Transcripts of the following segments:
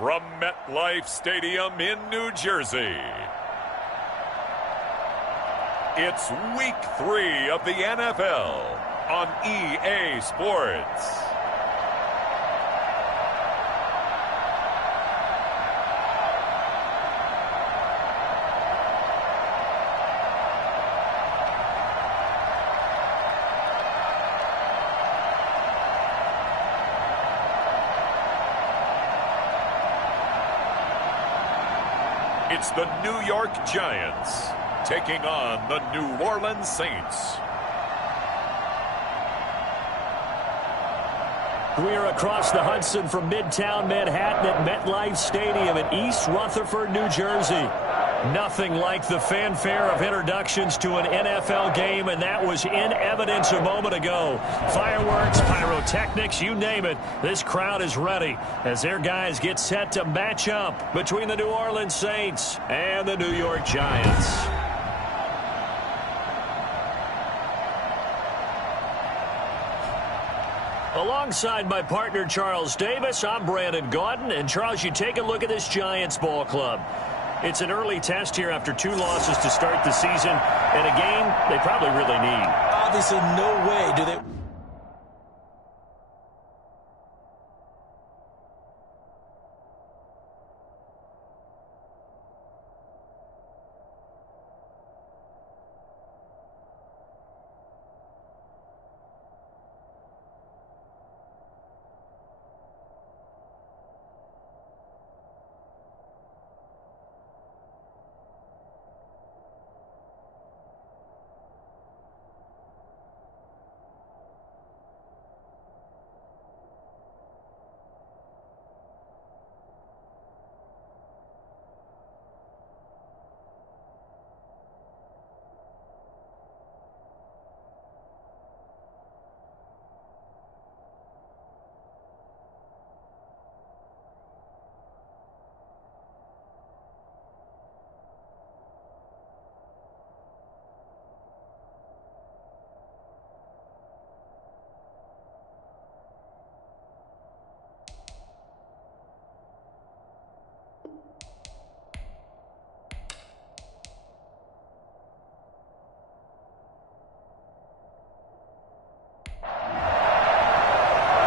from MetLife Stadium in New Jersey. It's Week 3 of the NFL on EA Sports. It's the New York Giants taking on the New Orleans Saints. We're across the Hudson from Midtown Manhattan at MetLife Stadium in East Rutherford, New Jersey. Nothing like the fanfare of introductions to an NFL game, and that was in evidence a moment ago. Fireworks, pyrotechnics, you name it. This crowd is ready as their guys get set to match up between the New Orleans Saints and the New York Giants. Alongside my partner, Charles Davis, I'm Brandon Gaudin. And, Charles, you take a look at this Giants ball club. It's an early test here after 2 losses to start the season, and a game they probably really need. Obviously, no way do they...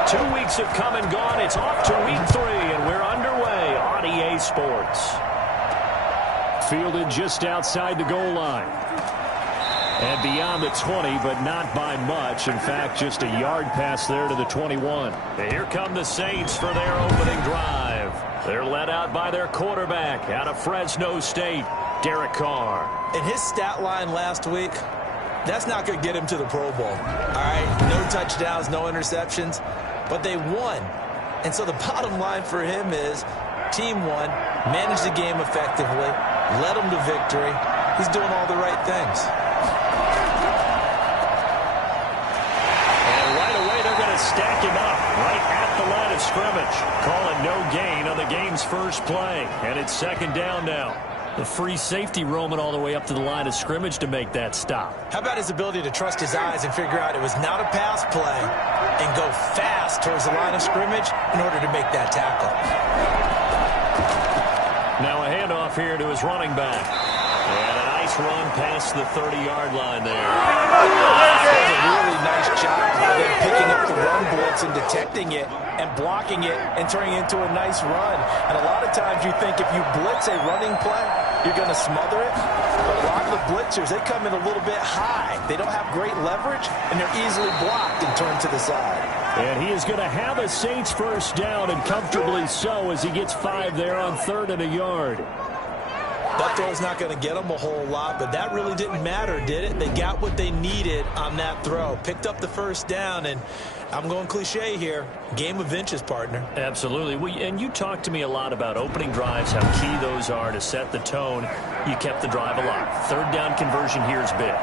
Two weeks have come and gone. It's off to week 3, and we're underway on EA Sports. Fielded just outside the goal line. And beyond the 20, but not by much. In fact, just a yard pass there to the 21. And here come the Saints for their opening drive. They're led out by their quarterback out of Fresno State, Derek Carr. In his stat line last week, that's not going to get him to the Pro Bowl. All right, no touchdowns, no interceptions. But they won. And so the bottom line for him is team won, managed the game effectively, led them to victory. He's doing all the right things. And right away they're going to stack him up right at the line of scrimmage. Calling no gain on the game's first play. And it's second down now. The free safety roaming all the way up to the line of scrimmage to make that stop. How about his ability to trust his eyes and figure out it was not a pass play and go fast towards the line of scrimmage in order to make that tackle. Now a handoff here to his running back. And a nice run past the 30-yard line there. That's a really nice job by them picking up the run blitz and detecting it and blocking it and turning it into a nice run. And a lot of times you think if you blitz a running play, you're going to smother it. But a lot of the blitzers, they come in a little bit high. They don't have great leverage, and they're easily blocked and turned to the side. And he is going to have a Saints first down, and comfortably so, as he gets 5 there on 3rd and a yard. That throw's not going to get them a whole lot, but that really didn't matter, did it? They got what they needed on that throw. Picked up the first down, and I'm going cliche here. Game of inches, partner. Absolutely. And you talked to me a lot about opening drives, how key those are to set the tone. You kept the drive alive. 3rd down conversion here is big.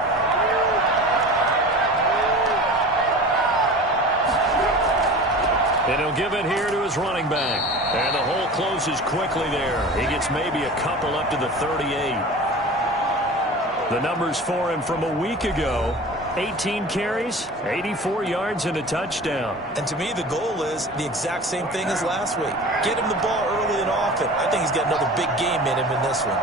And he'll give it here to his running back. And the hole closes quickly there. He gets maybe a couple up to the 38. The numbers for him from a week ago: 18 carries, 84 yards, and a touchdown. And to me, the goal is the exact same thing as last week. Get him the ball early and often. saying he's got another big game in him in this one.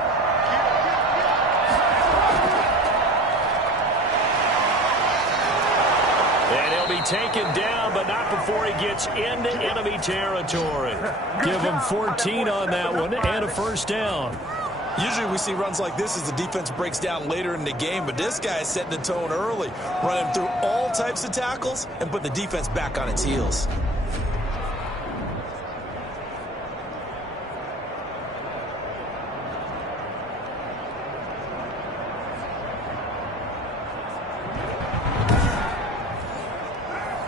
And he'll be taken down, but not before he gets into enemy territory. Give him 14 on that one and a first down. Usually we see runs like this as the defense breaks down later in the game, but this guy is setting the tone early, running through all types of tackles and put the defense back on its heels.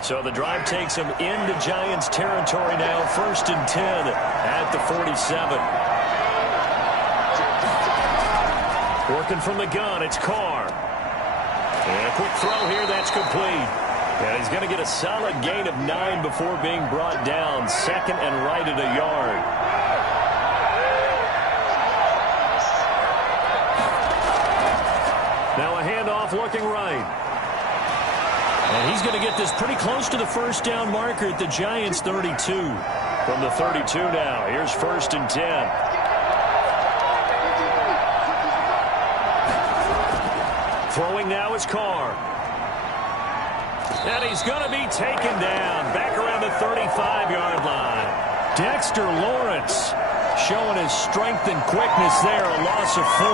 So the drive takes him into Giants territory now, 1st and 10 at the 47. Working from the gun, it's Carr. And a quick throw here, that's complete. And he's going to get a solid gain of 9 before being brought down. 2nd and right at a yard. Now a handoff looking right. And he's going to get this pretty close to the first down marker at the Giants' 32. From the 32 now, here's 1st and 10. Throwing now is Carr. And he's going to be taken down back around the 35-yard line. Dexter Lawrence showing his strength and quickness there, a loss of 4.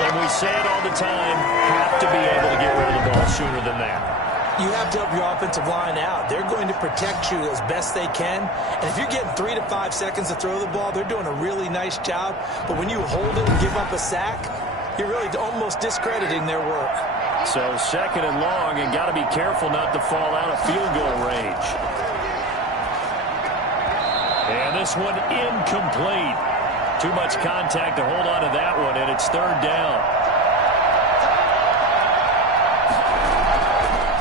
And we say it all the time, have to be able to get rid of the ball sooner than that. You have to help your offensive line out. They're going to protect you as best they can. And if you're getting 3 to 5 seconds to throw the ball, they're doing a really nice job. But when you hold it and give up a sack, you're really almost discrediting their work. So 2nd and long, and got to be careful not to fall out of field goal range. And this one incomplete. Too much contact to hold on to that one, and it's 3rd down.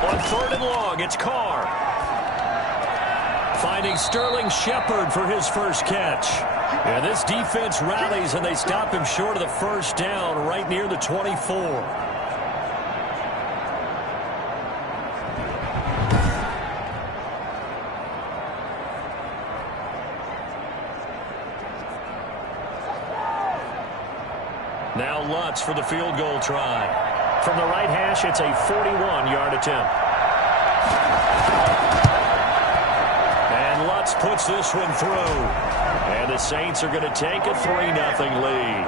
On 3rd and long, it's Carr. Finding Sterling Shepard for his first catch. And this defense rallies, and they stop him short of the first down right near the 24. Now Lutz for the field goal try. From the right hash, it's a 41-yard attempt. And Lutz puts this one through. And the Saints are going to take a 3-0 lead.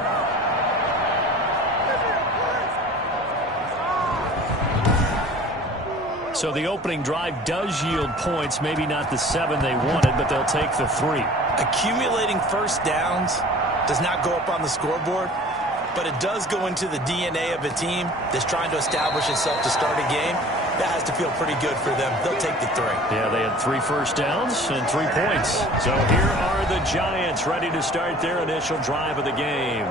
So the opening drive does yield points, maybe not the 7 they wanted, but they'll take the 3. Accumulating first downs does not go up on the scoreboard, but it does go into the DNA of a team that's trying to establish itself to start a game. That has to feel pretty good for them. They'll take the 3. Yeah, they had 3 first downs and 3 points. So here are the Giants ready to start their initial drive of the game.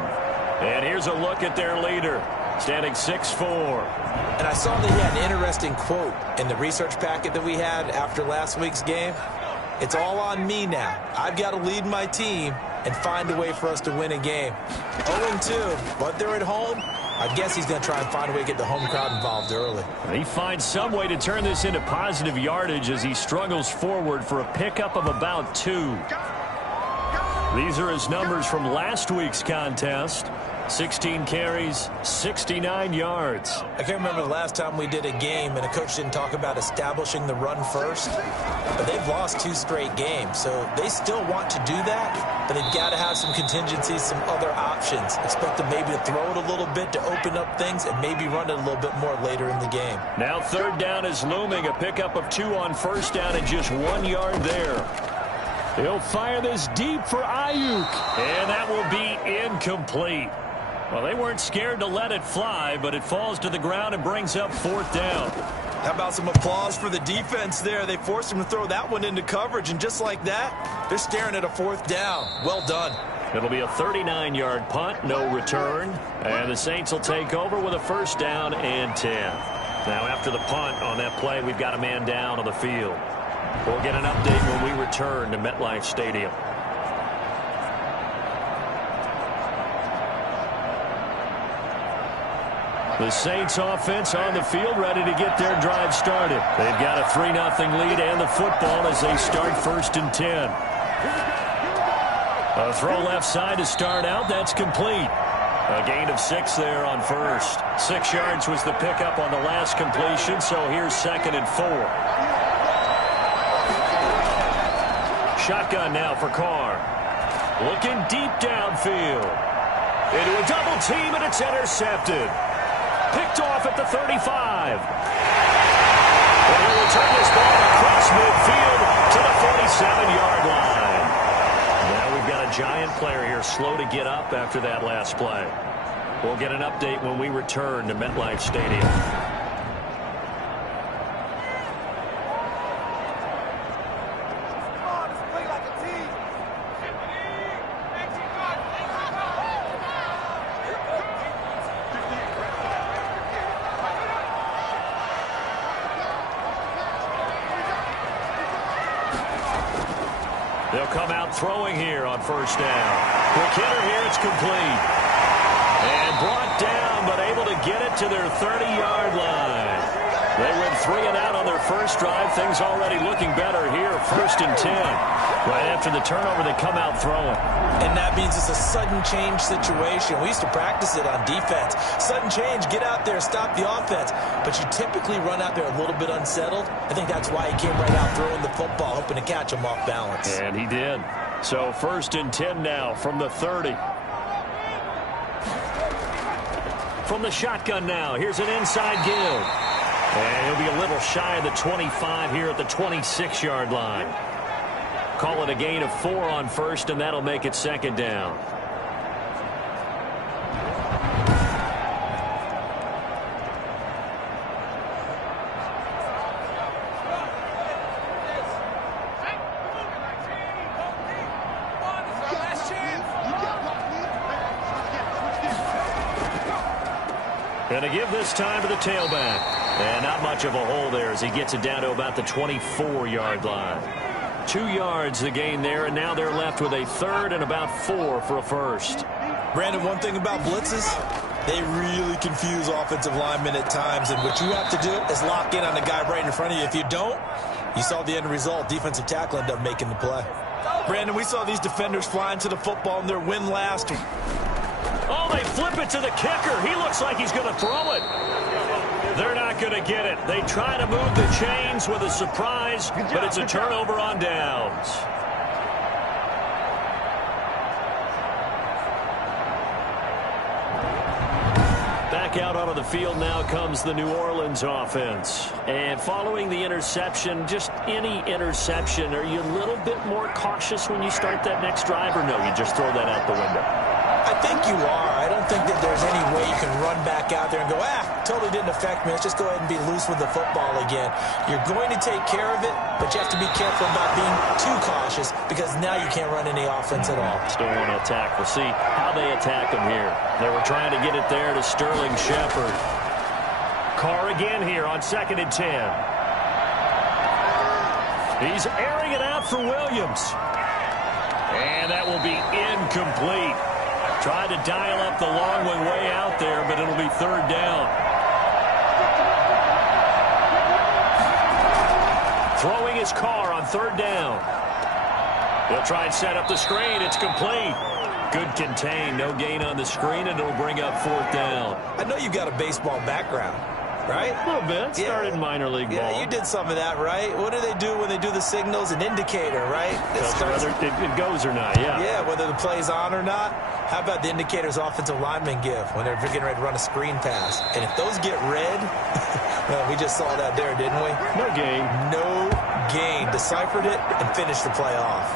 And here's a look at their leader, standing 6'4". And I saw that he had an interesting quote in the research packet that we had after last week's game. It's all on me now. I've got to lead my team and find a way for us to win a game. 0-2, but they're at home. I guess he's going to try and find a way to get the home crowd involved early. He finds some way to turn this into positive yardage as he struggles forward for a pickup of about 2. These are his numbers from last week's contest. 16 carries, 69 yards. I can't remember the last time we did a game and a coach didn't talk about establishing the run first. But they've lost 2 straight games, so they still want to do that. But they've got to have some contingencies, some other options. Expect them maybe to throw it a little bit to open up things and maybe run it a little bit more later in the game. Now 3rd down is looming. A pickup of 2 on 1st down and just 1 yard there. He'll fire this deep for Ayuk. And that will be incomplete. Well, they weren't scared to let it fly, but it falls to the ground and brings up 4th down. How about some applause for the defense there? They forced him to throw that one into coverage, and just like that, they're staring at a 4th down. Well done. It'll be a 39-yard punt, no return, and the Saints will take over with a 1st down and 10. Now, after the punt on that play, we've got a man down on the field. We'll get an update when we return to MetLife Stadium. The Saints offense on the field ready to get their drive started. They've got a 3-0 lead and the football as they start 1st and 10. A throw left side to start out. That's complete. A gain of 6 there on first. 6 yards was the pickup on the last completion, so here's 2nd and 4. Shotgun now for Carr. Looking deep downfield. Into a double team, and it's intercepted. Picked off at the 35. And he'll return this ball across midfield to the 47-yard line. Now we've got a giant player here slow to get up after that last play. We'll get an update when we return to MetLife Stadium. They'll come out throwing here on first down. Quick hitter here, it's complete. And brought down, but able to get it to their 30-yard line. They went 3 and out on their first drive. Things already looking better here, 1st and 10. Right after the turnover, they come out throwing. And that means it's a sudden change situation. We used to practice it on defense. Sudden change, get out there, stop the offense. But you typically run out there a little bit unsettled. I think that's why he came right out throwing the football, hoping to catch him off balance. And he did. So 1st and 10 now from the 30. From the shotgun now, here's an inside give. And he'll be a little shy of the 25 here at the 26-yard line. Call it a gain of 4 on first, and that'll make it 2nd down. Going to give this time to the tailback. And not much of a hole there as he gets it down to about the 24-yard line. 2 yards the gain there, and now they're left with a 3rd and about 4 for a first. Brandon, one thing about blitzes, they really confuse offensive linemen at times, and what you have to do is lock in on the guy right in front of you. If you don't, you saw the end result. Defensive tackle ended up making the play. Brandon, we saw these defenders flying to the football in their win last. Oh, they flip it to the kicker. He looks like he's going to throw it. They're not going to get it. They try to move the chains with a surprise, but it's a turnover on downs. Back out onto the field now comes the New Orleans offense. And following the interception, just any interception, are you a little bit more cautious when you start that next drive, or no, you just throw that out the window? I think you are. I don't think that there's any way you can run back out there and go, totally didn't affect me. Let's just go ahead and be loose with the football again. You're going to take care of it, but you have to be careful about being too cautious because now you can't run any offense at all. Still want to attack. We'll see how they attack him here. They were trying to get it there to Sterling Shepard. Carr again here on 2nd and 10. He's airing it out for Williams. And that will be incomplete. Tried to dial up the long one way out there, but it'll be 3rd down. Throwing his Carr on 3rd down. He'll try and set up the screen. It's complete. Good contain. No gain on the screen, and it'll bring up 4th down. I know you got a baseball background, right? A little bit. Started in minor league ball. Yeah, you did some of that, right? What do they do when they do the signals? An indicator, right? Whether it goes or not, yeah. Yeah, whether the play's on or not. How about the indicators offensive linemen give when they're getting ready to run a screen pass? And if those get red, well, we just saw that there, didn't we? No gain. No gain. Deciphered it and finished the play off.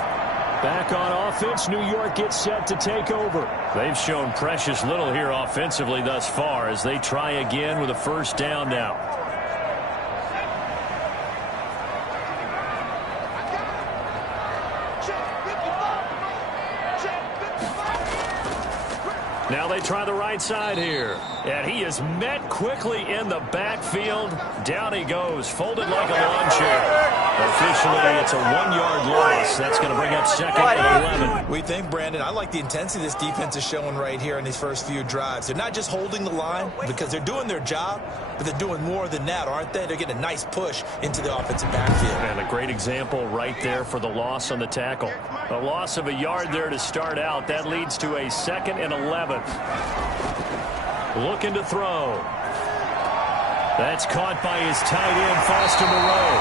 Back on offense, New York gets set to take over. They've shown precious little here offensively thus far as they try again with a 1st down now. Now they try the right side here. And he is met quickly in the backfield. Down he goes, folded like a lawn chair. Officially, it's a 1-yard loss. That's going to bring up second and 11. We think, Brandon, I like the intensity this defense is showing right here in these first few drives. They're not just holding the line because they're doing their job, but they're doing more than that, aren't they? They're getting a nice push into the offensive backfield. And a great example right there for the loss on the tackle. A loss of a yard there to start out. That leads to a second and 11. Looking to throw. That's caught by his tight end, Foster Moreau.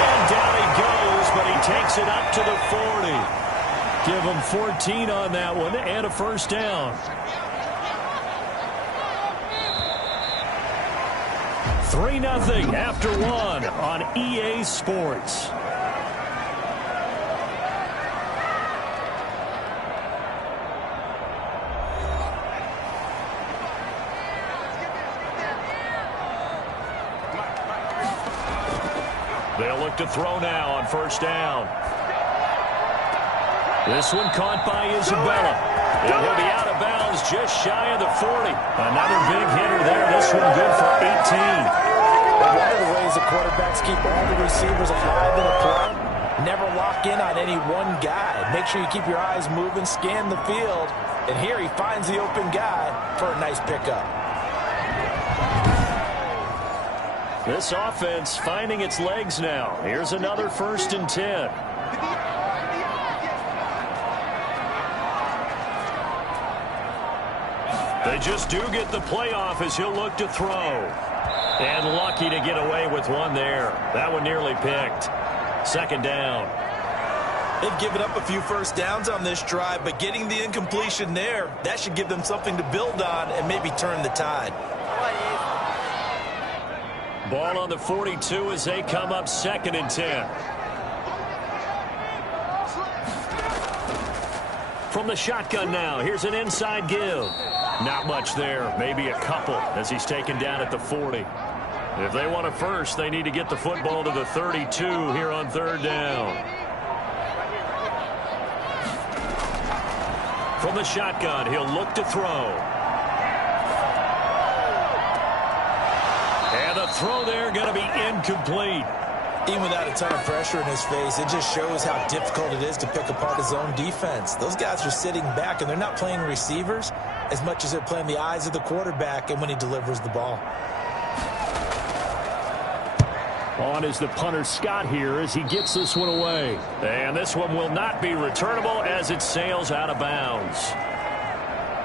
And down he goes, but he takes it up to the 40. Give him 14 on that one and a first down. 3-0 after 1 on EA Sports. They'll look to throw now on first down. This one caught by Isabella. And he'll be out of bounds just shy of the 40. Another big hitter there. This one good for 18. One of the ways the quarterbacks keep all the receivers alive in a play, never lock in on any one guy. Make sure you keep your eyes moving, scan the field. And here he finds the open guy for a nice pickup. This offense finding its legs now. Here's another 1st and 10. They just do get the playoff as he'll look to throw. And lucky to get away with one there. That one nearly picked. Second down. They've given up a few first downs on this drive, but getting the incompletion there, that should give them something to build on and maybe turn the tide. Ball on the 42 as they come up 2nd and 10. From the shotgun now, here's an inside give. Not much there, maybe a couple as he's taken down at the 40. If they want a first, they need to get the football to the 32 here on 3rd down. From the shotgun, he'll look to throw. And the throw there going to be incomplete. Even without a ton of pressure in his face, it just shows how difficult it is to pick apart his own defense. Those guys are sitting back, and they're not playing receivers as much as they're playing the eyes of the quarterback and when he delivers the ball. On is the punter Scott here as he gets this one away. And this one will not be returnable as it sails out of bounds.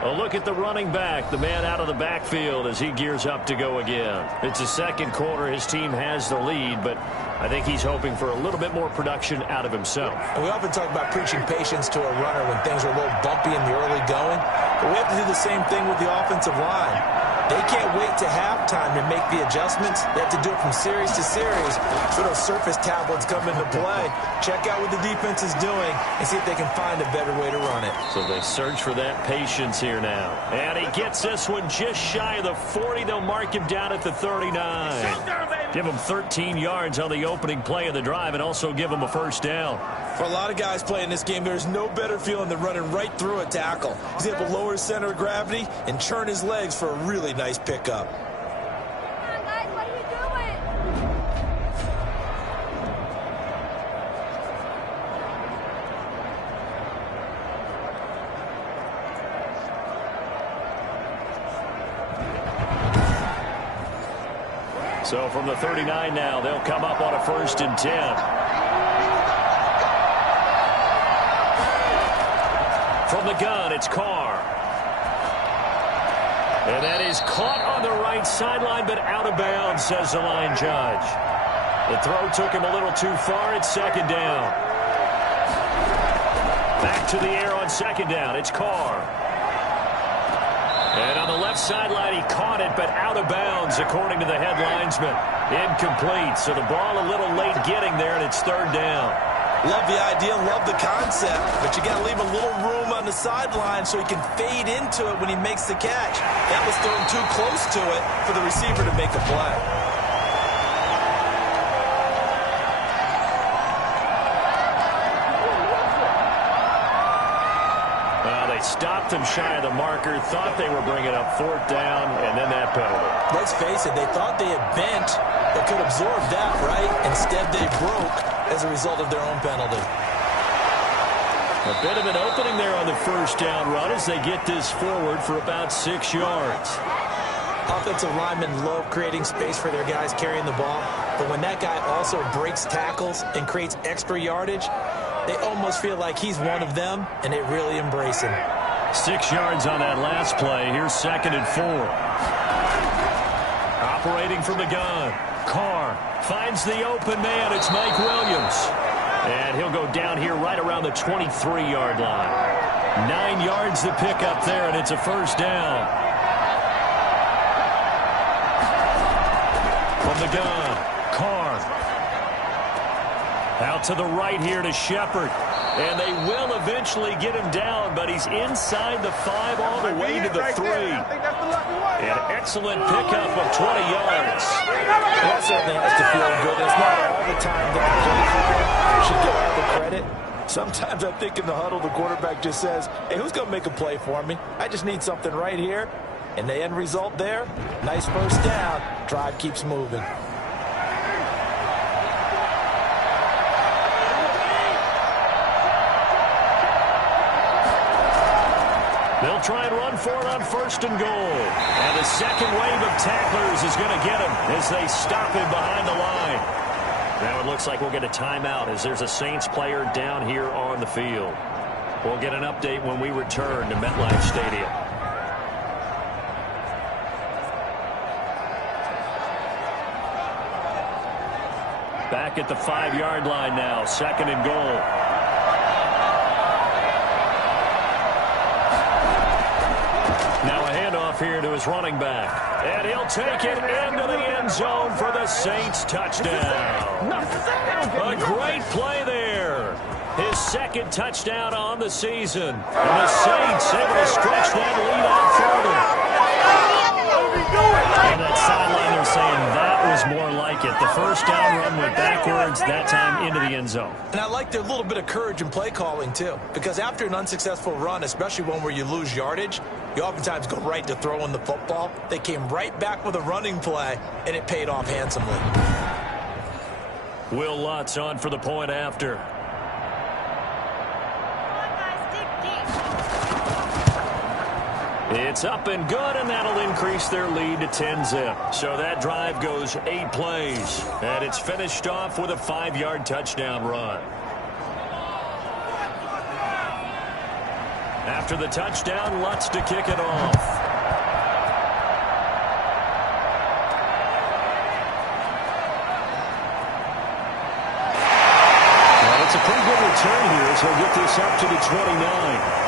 A look at the running back, the man out of the backfield as he gears up to go again. It's the second quarter. His team has the lead, but I think he's hoping for a little bit more production out of himself. And we often talk about preaching patience to a runner when things are a little bumpy in the early going, but we have to do the same thing with the offensive line. They can't wait to halftime to make the adjustments. They have to do it from series to series. So those surface tablets come into play. Check out what the defense is doing and see if they can find a better way to run it. So they search for that patience here now. And he gets this one just shy of the 40. They'll mark him down at the 39. Give him 13 yards on the opening play of the drive and also give him a first down. For a lot of guys playing this game, there's no better feeling than running right through a tackle. He's able to lower his center of gravity and churn his legs for a really nice pickup. Come on, guys, what are you doing? So from the 39 now, they'll come up on a 1st and 10. From the gun, it's Carr. And that is caught on the right sideline, but out of bounds, says the line judge. The throw took him a little too far. It's 2nd down. Back to the air on 2nd down. It's Carr. And on the left sideline, he caught it, but out of bounds, according to the head linesman. Incomplete, so the ball a little late getting there, and it's 3rd down. Love the idea, love the concept, but you got to leave a little room on the sideline so he can fade into it when he makes the catch. That was thrown too close to it for the receiver to make a play. Well, they They stopped him shy of the marker, thought they were bringing up 4th down, and then that penalty. Let's face it, they thought they had bent but could absorb that, right? Instead, they broke as a result of their own penalty. A bit of an opening there on the 1st down run as they get this forward for about 6 yards. Offensive linemen love creating space for their guys carrying the ball, but when that guy also breaks tackles and creates extra yardage, they almost feel like he's one of them, and they really embrace him. 6 yards on that last play. Here's 2nd and 4. Operating from the gun. Carr finds the open man. It's Mike Williams. And he'll go down here right around the 23-yard line. 9 yards to pick up there, and it's a 1st down. From the gun, Carr. Out to the right here to Shepard. And they will eventually get him down, but he's inside the 5 all the way to the 3. An excellent pickup of 20 yards. That certainly has to feel good. It's not all the time that the play should get all the credit. Sometimes I think in the huddle, the quarterback just says, hey, who's going to make a play for me? I just need something right here. And the end result there, nice 1st down. Drive keeps moving. They'll try and run for it on 1st and goal. And the second wave of tacklers is going to get him as they stop him behind the line. Now it looks like we'll get a timeout as there's a Saints player down here on the field. We'll get an update when we return to MetLife Stadium. Back at the 5-yard line now, 2nd and goal. Now a handoff here to his running back. And he'll take it into the end zone for the Saints touchdown. A great play there. His 2nd touchdown on the season. And the Saints able to stretch that lead out further. On that sideline, they're saying that was more like it. The 1st down run went backwards, that time into the end zone. And I like their little bit of courage in play calling, too. Because after an unsuccessful run, especially one where you lose yardage, you oftentimes go right to throwing the football. They came right back with a running play, and it paid off handsomely. Will Lutz on for the point after. It's up and good, and that'll increase their lead to 10-zip. So that drive goes 8 plays, and it's finished off with a 5-yard touchdown run. After the touchdown, Lutz to kick it off. Well, it's a pretty good return here, so he'll get this up to the 29.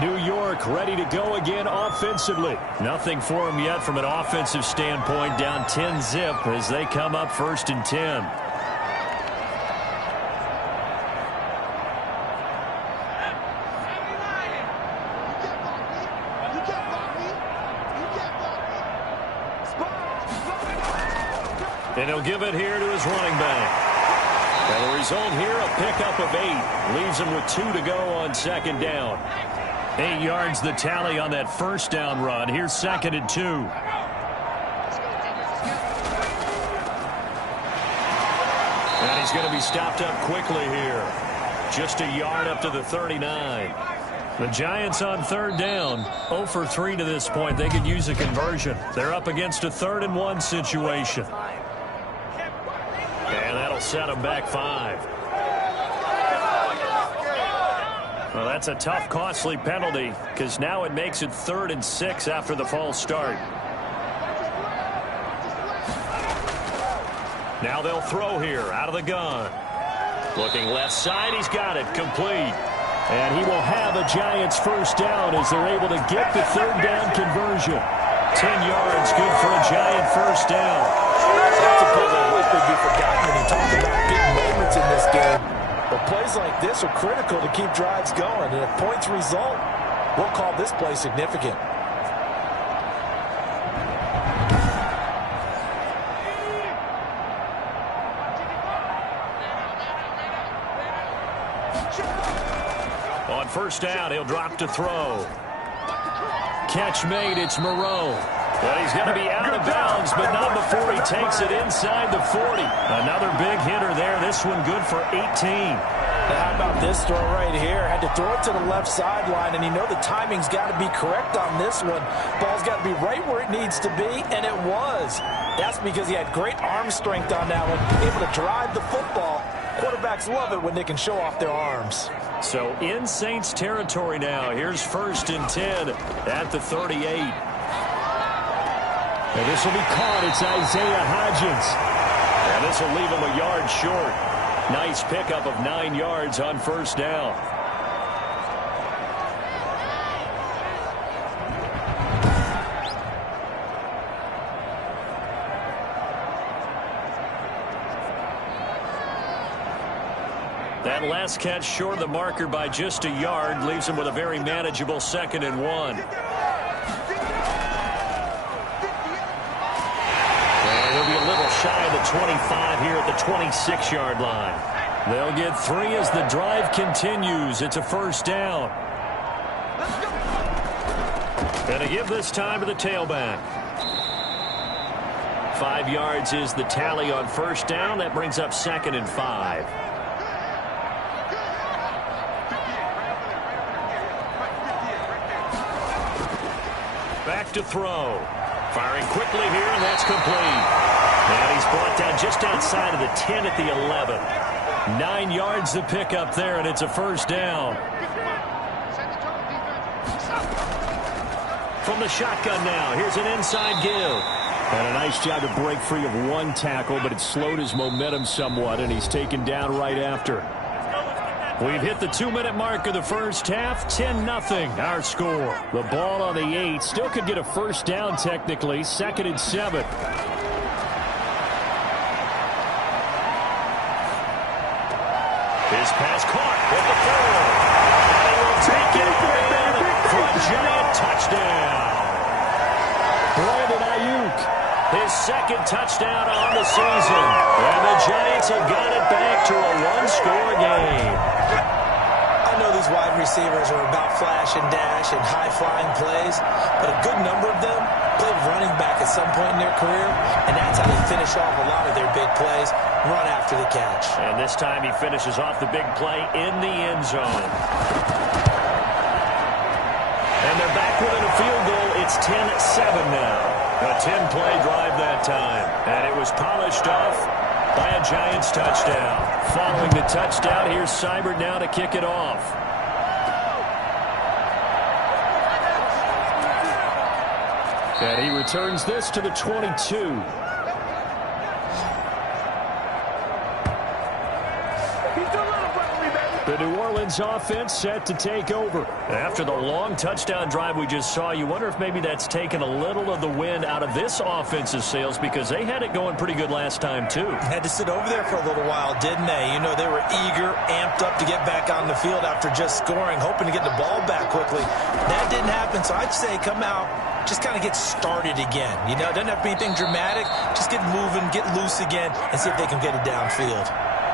New York ready to go again offensively. Nothing for them yet from an offensive standpoint, down 10-zip as they come up 1st and 10. And he'll give it here to his running back. And the result here, a pickup of 8. Leaves him with 2 to go on 2nd down. 8 yards the tally on that 1st down run. Here's 2nd and 2. And he's going to be stopped up quickly here. Just a yard up to the 39. The Giants on 3rd down. 0 for 3 to this point. They could use a conversion. They're up against a 3rd and 1 situation. And that'll set them back 5. Well, that's a tough, costly penalty because now it makes it 3rd and 6 after the false start. Now they'll throw here out of the gun. Looking left side, he's got it complete. And he will have a Giants 1st down as they're able to get the 3rd down conversion. 10 yards, good for a Giant 1st down. That's a play that likely be forgotten when you talk about big moments in this game. But plays like this are critical to keep drives going. And if points result, we'll call this play significant. On first down, he'll drop to throw. Catch made, it's Moreau. And he's going to be out of bounds, but not before he takes it inside the 40. Another big hitter there. This one good for 18. How about this throw right here? Had to throw it to the left sideline, and you know the timing's got to be correct on this one. Ball's got to be right where it needs to be, and it was. That's because he had great arm strength on that one, able to drive the football. Quarterbacks love it when they can show off their arms. So in Saints territory now. Here's 1st and 10 at the 38. And this will be caught. It's Isaiah Hodgins. And this will leave him a yard short. Nice pickup of 9 yards on first down. That last catch short of the marker by just a yard leaves him with a very manageable 2nd and 1. They'll be a little shy of the 25 here at the 26-yard line. They'll get 3 as the drive continues. It's a first down. And a give this time to the tailback. 5 yards is the tally on first down. That brings up 2nd and 5. Back to throw. Firing quickly here, and that's complete. And he's brought down just outside of the 10 at the 11. 9 yards to pick up there, and it's a first down. From the shotgun now, here's an inside give. And a nice job to break free of one tackle, but it slowed his momentum somewhat, and he's taken down right after. We've hit the 2-minute mark of the first half. 10-0 our score. The ball on the 8. Still could get a first down technically. 2nd and 7. His pass caught at the 4. And he will take it in for a giant touchdown. Brandon Ayuk, his 2nd touchdown on the season. And the Giants have got it back to a 1-score game. I know these wide receivers are about flash and dash and high-flying plays, but a good number of them played running back at some point in their career, and that's how they finish off a lot of their big plays, run after the catch. And this time he finishes off the big play in the end zone. And they're back within a field goal. It's 10-7 now. A 10-play drive that time, and it was polished off by a Giants touchdown. Following the touchdown, here's Seibert now to kick it off. And he returns this to the 22. The New Orleans offense set to take over. After the long touchdown drive we just saw, you wonder if maybe that's taken a little of the wind out of this offense's sails, because they had it going pretty good last time, too. Had to sit over there for a little while, didn't they? You know, they were eager, amped up to get back on the field after just scoring, hoping to get the ball back quickly. That didn't happen, so I'd say come out, just kind of get started again. You know, it doesn't have to be anything dramatic. Just get moving, get loose again, and see if they can get it downfield.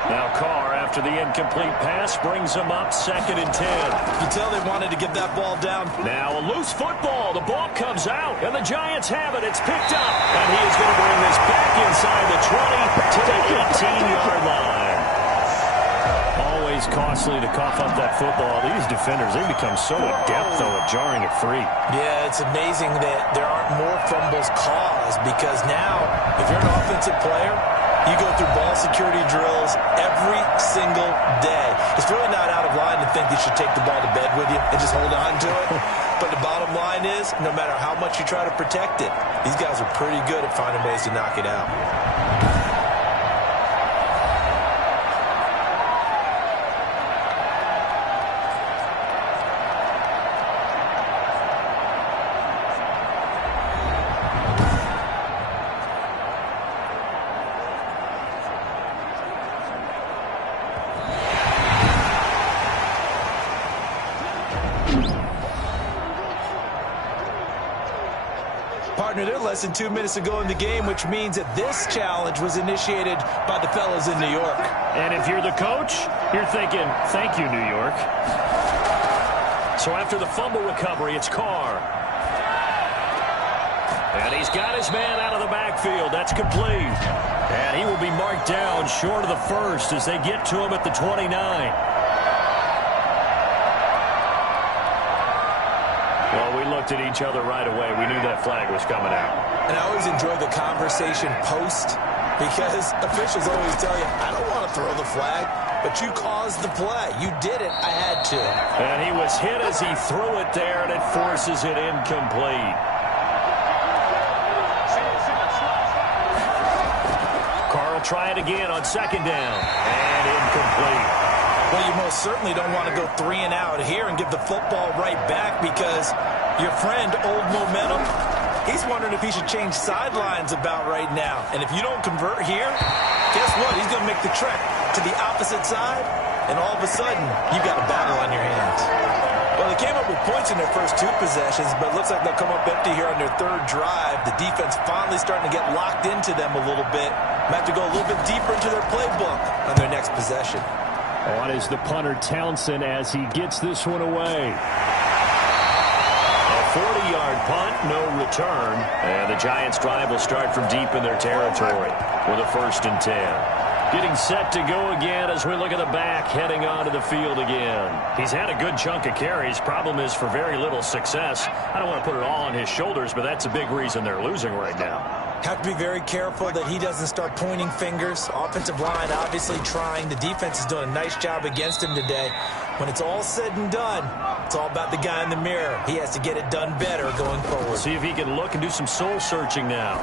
Now Carr, after the incomplete pass, brings him up 2nd and 10. You can tell they wanted to get that ball down. Now a loose football. The ball comes out, and the Giants have it. It's picked up, and he is going to bring this back inside the 20 to the 18-yard line. Always costly to cough up that football. These defenders, they become so adept, though, at jarring it free. Yeah, it's amazing that there aren't more fumbles caused, because now, if you're an offensive player, you go through ball security drills every single day. It's really not out of line to think you should take the ball to bed with you and just hold on to it. But the bottom line is, no matter how much you try to protect it, these guys are pretty good at finding ways to knock it out. partner, they're less than 2 minutes to go in the game, which means that this challenge was initiated by the fellas in New York. And if you're the coach, you're thinking, thank you, New York. So after the fumble recovery, it's Carr. And he's got his man out of the backfield. That's complete. And he will be marked down short of the first as they get to him at the 29. Well, we looked at each other right away. We knew that flag was coming out. And I always enjoy the conversation post because officials always tell you, I don't want to throw the flag, but you caused the play. You did it. I had to. And he was hit as he threw it there, and it forces it incomplete. Carr will try it again on second down, and incomplete. Well, you most certainly don't want to go 3 and out here and give the football right back because your friend, Old Momentum, he's wondering if he should change sidelines about right now. And if you don't convert here, guess what? He's going to make the trek to the opposite side, and all of a sudden, you've got a battle on your hands. Well, they came up with points in their first 2 possessions, but it looks like they'll come up empty here on their 3rd drive. The defense finally starting to get locked into them a little bit. Might have to go a little bit deeper into their playbook on their next possession. On is the punter, Townsend, as he gets this one away. A 40-yard punt, no return. And the Giants' drive will start from deep in their territory with a 1st and 10. Getting set to go again as we look at the back, heading onto the field again. He's had a good chunk of carries. Problem is for very little success. I don't want to put it all on his shoulders, but that's a big reason they're losing right now. Have to be very careful that he doesn't start pointing fingers. Offensive line obviously trying. The defense is doing a nice job against him today. When it's all said and done, it's all about the guy in the mirror. He has to get it done better going forward. See if he can look and do some soul searching now.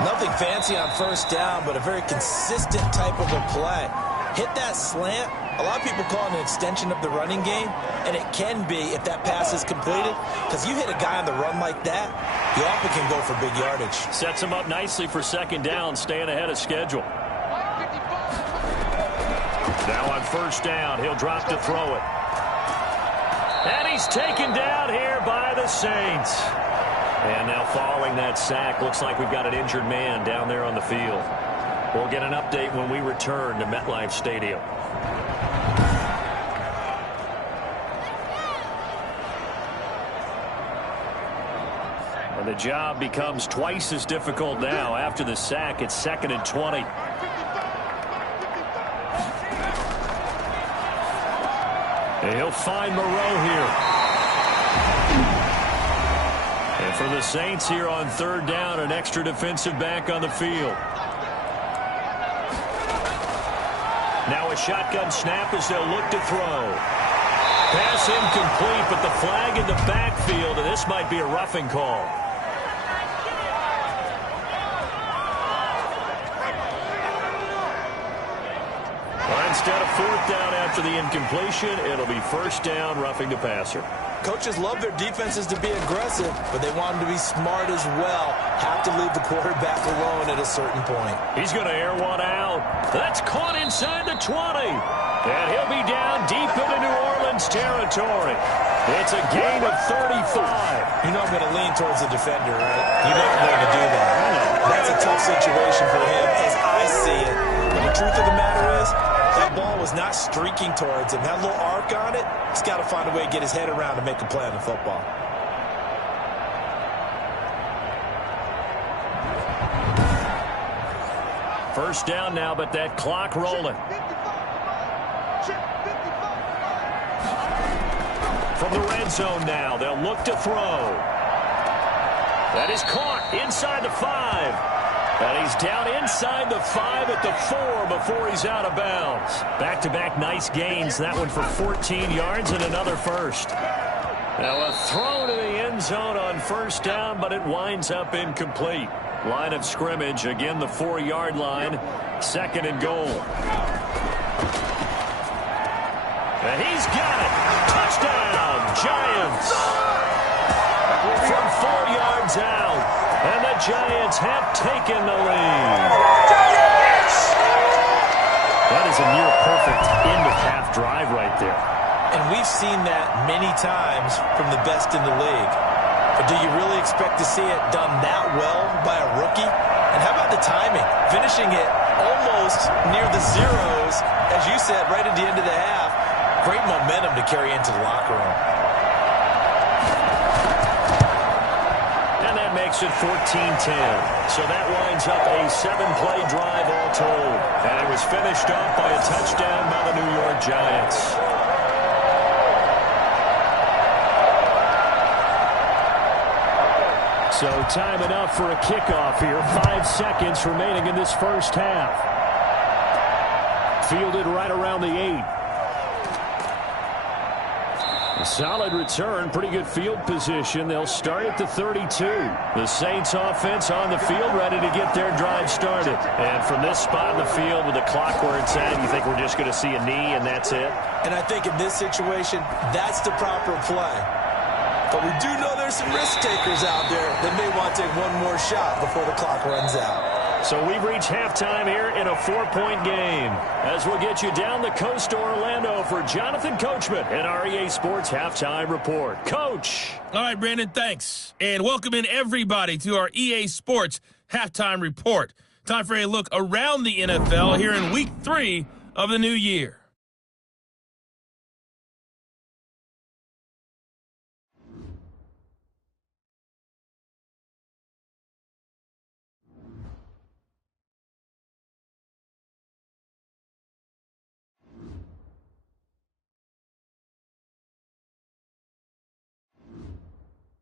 Nothing fancy on 1st down, but a very consistent type of a play. Hit that slant. A lot of people call it an extension of the running game, and it can be if that pass is completed, because you hit a guy on the run like that, you often can go for big yardage. Sets him up nicely for 2nd down, staying ahead of schedule. Now on 1st down, he'll drop to throw it. And he's taken down here by the Saints. And now following that sack, looks like we've got an injured man down there on the field. We'll get an update when we return to MetLife Stadium. And the job becomes twice as difficult now. After the sack, it's 2nd and 20. And he'll find Moreau here. And for the Saints here on 3rd down, an extra defensive back on the field. Now a shotgun snap as they'll look to throw. Pass incomplete, but the flag in the backfield, and this might be a roughing call. Well, instead of 4th down after the incompletion, it'll be 1st down, roughing the passer. Coaches love their defenses to be aggressive, but they want them to be smart as well. Have to leave the quarterback alone at a certain point. He's going to air one out. That's caught inside the 20. And he'll be down deep into New Orleans territory. It's a gain of 35. You know I'm going to lean towards the defender, right? You know I'm going to do that. That's a tough situation for him as I see it. But the truth of the matter is, that ball was not streaking towards him. Had a little arc on it. He's got to find a way to get his head around to make a play on the football. First down now, but that clock rolling. From the red zone now, they'll look to throw. That is caught inside the 5. And he's down inside the 5 at the 4 before he's out of bounds. Back-to-back nice gains. That one for 14 yards and another first. Now a throw to the end zone on 1st down, but it winds up incomplete. Line of scrimmage, again the 4-yard line. 2nd and goal. And he's got it. Touchdown, Giants. From 4 yards out. And the Giants have taken the lead. That is a near-perfect end-of-half drive right there. And we've seen that many times from the best in the league. But do you really expect to see it done that well by a rookie? And how about the timing? Finishing it almost near the zeros, as you said, right at the end of the half. Great momentum to carry into the locker room. And that makes it 14-10. So that winds up a 7-play drive all told. And it was finished off by a touchdown by the New York Giants. So time enough for a kickoff here. 5 seconds remaining in this first half. Fielded right around the 8. A solid return, pretty good field position. They'll start at the 32. The Saints offense on the field, ready to get their drive started. And from this spot in the field with the clock where it's at, you think we're just going to see a knee and that's it? And I think in this situation, that's the proper play. But we do know there's some risk takers out there that may want to take one more shot before the clock runs out. So we've reached halftime here in a 4-point game. As we'll get you down the coast to Orlando for Jonathan Coachman and our EA Sports Halftime Report. Coach. All right, Brandon, thanks. And welcome in everybody to our EA Sports Halftime Report. Time for a look around the NFL here in Week 3 of the new year.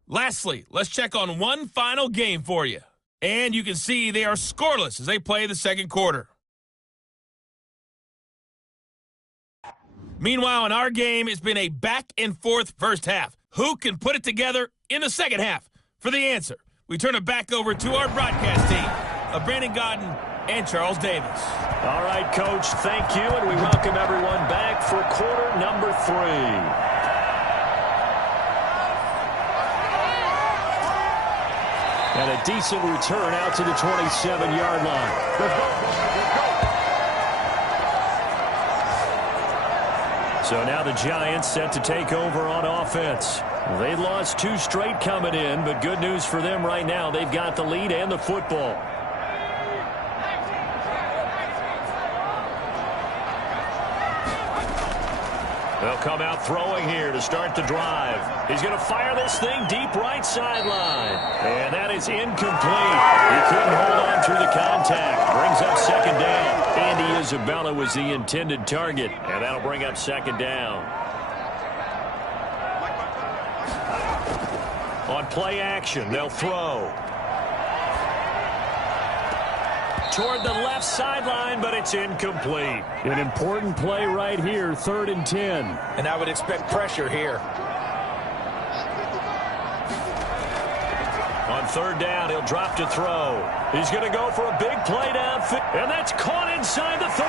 Lastly, let's check on one final game for you. And you can see they are scoreless as they play the second quarter. Meanwhile, in our game, it's been a back-and-forth first half. Who can put it together in the second half? For the answer, we turn it back over to our broadcast team of Brandon Godden and Charles Davis. All right, Coach, thank you, and we welcome everyone back for quarter number 3. And a decent return out to the 27-yard line. So now the Giants set to take over on offense. They lost 2 straight coming in, but good news for them right now. They've got the lead and the football. They'll come out throwing here to start the drive. He's going to fire this thing deep right sideline. And that is incomplete. He couldn't hold on through the contact. Brings up second down. Andy Isabella was the intended target. And that'll bring up second down. On play action, they'll throw. Toward the left sideline, but it's incomplete. An important play right here, 3rd and 10. And I would expect pressure here. On 3rd down, he'll drop to throw. He's going to go for a big play downfield, and that's caught inside the 35.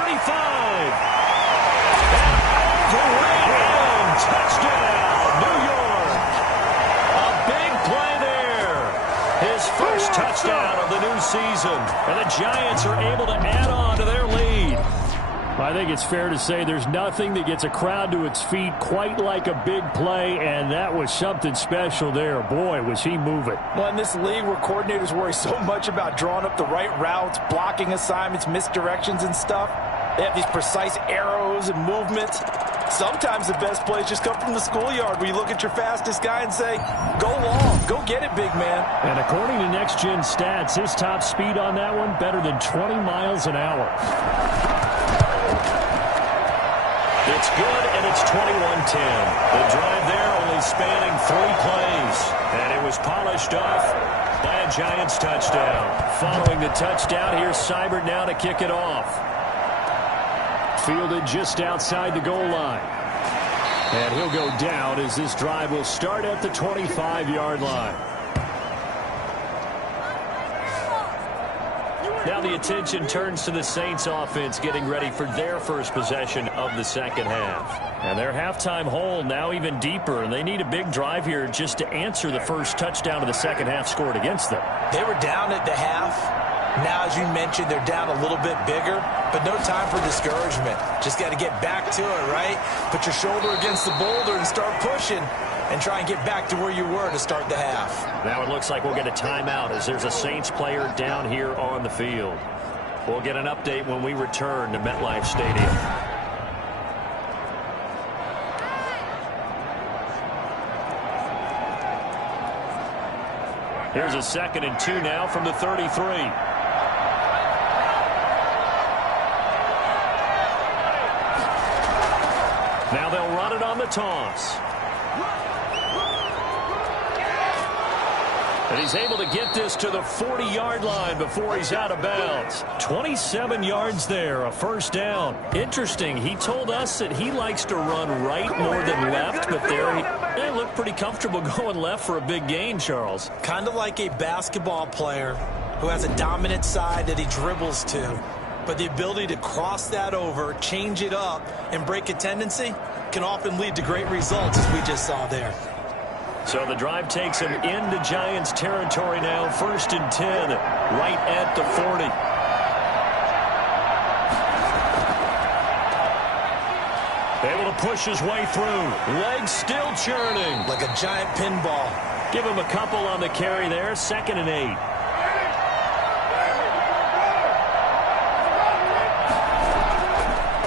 And over and touchdown, New York. A big play there. His first touchdown of the new season. And the Giants are able to add on to their lead. I think it's fair to say there's nothing that gets a crowd to its feet quite like a big play, and that was something special there. Boy, was he moving. Well, in this league where coordinators worry so much about drawing up the right routes, blocking assignments, misdirections and stuff, they have these precise arrows and movements. Sometimes the best plays just come from the schoolyard where you look at your fastest guy and say, go long, go get it, big man. And according to Next Gen Stats, his top speed on that one, better than 20 miles an hour. It's good, and it's 21-10. The drive there only spanning 3 plays. And it was polished off by a Giants touchdown. Following the touchdown, here's Seibert now to kick it off. Fielded just outside the goal line. And he'll go down as this drive will start at the 25-yard line. Now the attention turns to the Saints offense getting ready for their first possession of the second half. And their halftime hole now even deeper, and they need a big drive here just to answer the first touchdown of the second half scored against them. They were down at the half. Now, as you mentioned, they're down a little bit bigger, but no time for discouragement. Just got to get back to it, right? Put your shoulder against the boulder and start pushing and try and get back to where you were to start the half. Now it looks like we'll get a timeout as there's a Saints player down here on the field. We'll get an update when we return to MetLife Stadium. Here's a 2nd and 2 now from the 33. Now they'll run it on the toss. And he's able to get this to the 40-yard line before he's out of bounds. 27 yards there, a first down. Interesting, he told us that he likes to run right more than left, but there he looked pretty comfortable going left for a big gain, Charles. Kind of like a basketball player who has a dominant side that he dribbles to. But the ability to cross that over, change it up, and break a tendency can often lead to great results, as we just saw there. So the drive takes him into Giants territory now. 1st and 10, right at the 40. Able to push his way through. Legs still churning. Like a giant pinball. Give him a couple on the carry there. 2nd and 8.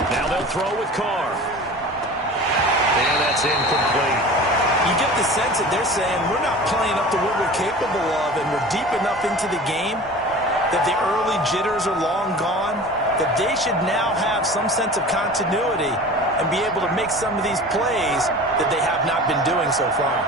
Now they'll throw with Carr. And that's incomplete. You get the sense that they're saying we're not playing up to what we're capable of, and we're deep enough into the game that the early jitters are long gone, that they should now have some sense of continuity and be able to make some of these plays that they have not been doing so far.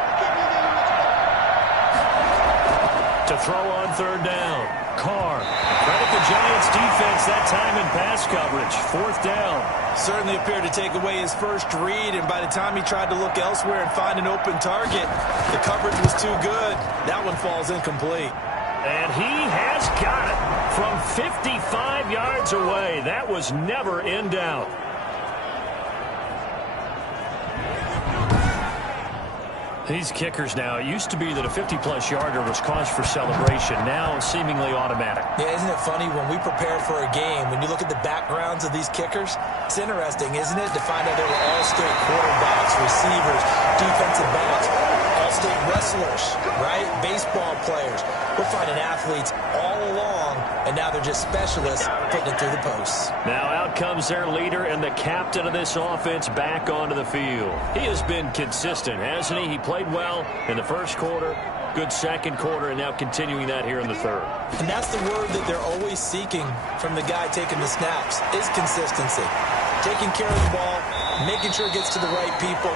To throw on 3rd down, Carr. Credit the Giants defense that time in pass coverage. 4th down. Certainly appeared to take away his first read, and by the time he tried to look elsewhere and find an open target, the coverage was too good. That one falls incomplete. And he has got it from 55 yards away. That was never in doubt. These kickers now, it used to be that a 50-plus yarder was cause for celebration. Now seemingly automatic. Yeah, isn't it funny when we prepare for a game, when you look at the backgrounds of these kickers, it's interesting, isn't it, to find out they were all-state quarterbacks, receivers, defensive backs, all-state wrestlers, right? Baseball players. We're finding athletes all along, and now they're just specialists putting it through the posts. Now out comes their leader and the captain of this offense back onto the field. He has been consistent, hasn't he? He played well in the first quarter, good second quarter, and now continuing that here in the third. And that's the word that they're always seeking from the guy taking the snaps, is consistency. Taking care of the ball, making sure it gets to the right people,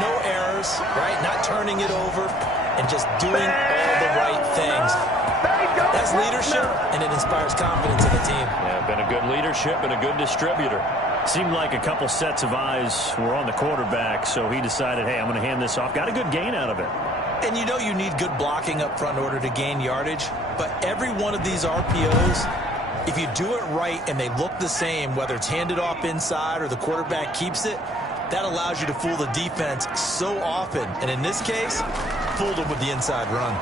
no errors, right? Not turning it over, and just doing all the right things. That's leadership, and it inspires confidence in the team. Yeah, been a good leadership and a good distributor. Seemed like a couple sets of eyes were on the quarterback, so he decided, hey, I'm going to hand this off. Got a good gain out of it. And you know you need good blocking up front in order to gain yardage, but every one of these RPOs, if you do it right and they look the same, whether it's handed off inside or the quarterback keeps it, that allows you to fool the defense so often. And in this case, fooled them with the inside run.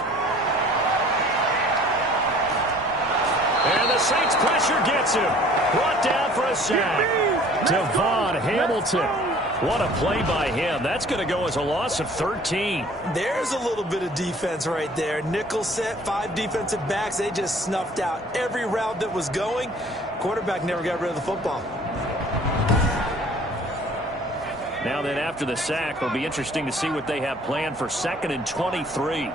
And the Saints pressure gets him. Brought down for a sack. Devon Hamilton. What a play by him. That's going to go as a loss of 13. There's a little bit of defense right there. Nickel set, 5 defensive backs. They just snuffed out every route that was going. Quarterback never got rid of the football. Now then, after the sack, it'll be interesting to see what they have planned for 2nd and 23.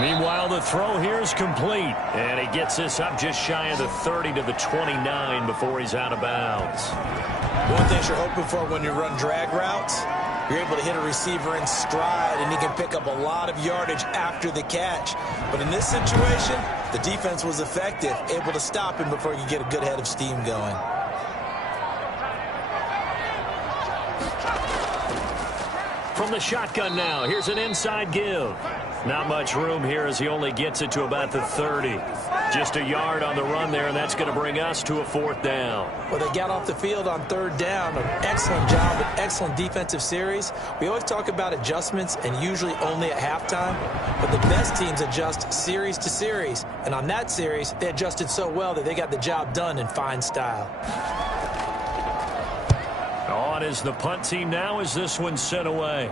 Meanwhile, the throw here is complete. And he gets this up just shy of the 30 to the 29 before he's out of bounds. One thing you're hoping for when you run drag routes, you're able to hit a receiver in stride, and he can pick up a lot of yardage after the catch. But in this situation, the defense was effective, able to stop him before you get a good head of steam going. From the shotgun now, here's an inside give. Not much room here as he only gets it to about the 30. Just a yard on the run there, and that's going to bring us to a 4th down. Well, they got off the field on 3rd down. An excellent job, an excellent defensive series. We always talk about adjustments and usually only at halftime, but the best teams adjust series to series. And on that series, they adjusted so well that they got the job done in fine style. On is the punt team now as this one's sent away.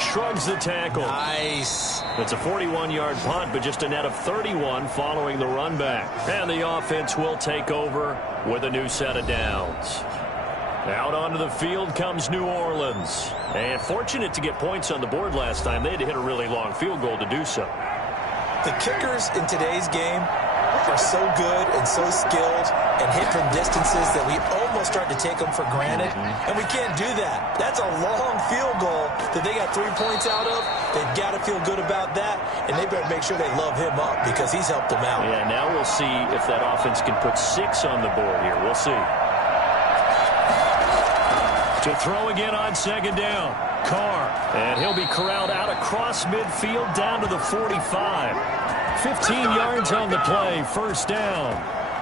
Shrugs the tackle. Nice. It's a 41-yard punt, but just a net of 31 following the run back. And the offense will take over with a new set of downs. Out onto the field comes New Orleans. And fortunate to get points on the board last time. They had to hit a really long field goal to do so. The kickers in today's game are so good and so skilled and hit from distances that we almost start to take them for granted. And we can't do that. That's a long field goal that they got 3 points out of. They've got to feel good about that, and they better make sure they love him up because he's helped them out. Yeah, now we'll see if that offense can put 6 on the board here. We'll see. To throw again on 2nd down. Carr. And he'll be corralled out across midfield down to the 45. 15 yards on the play, 1st down.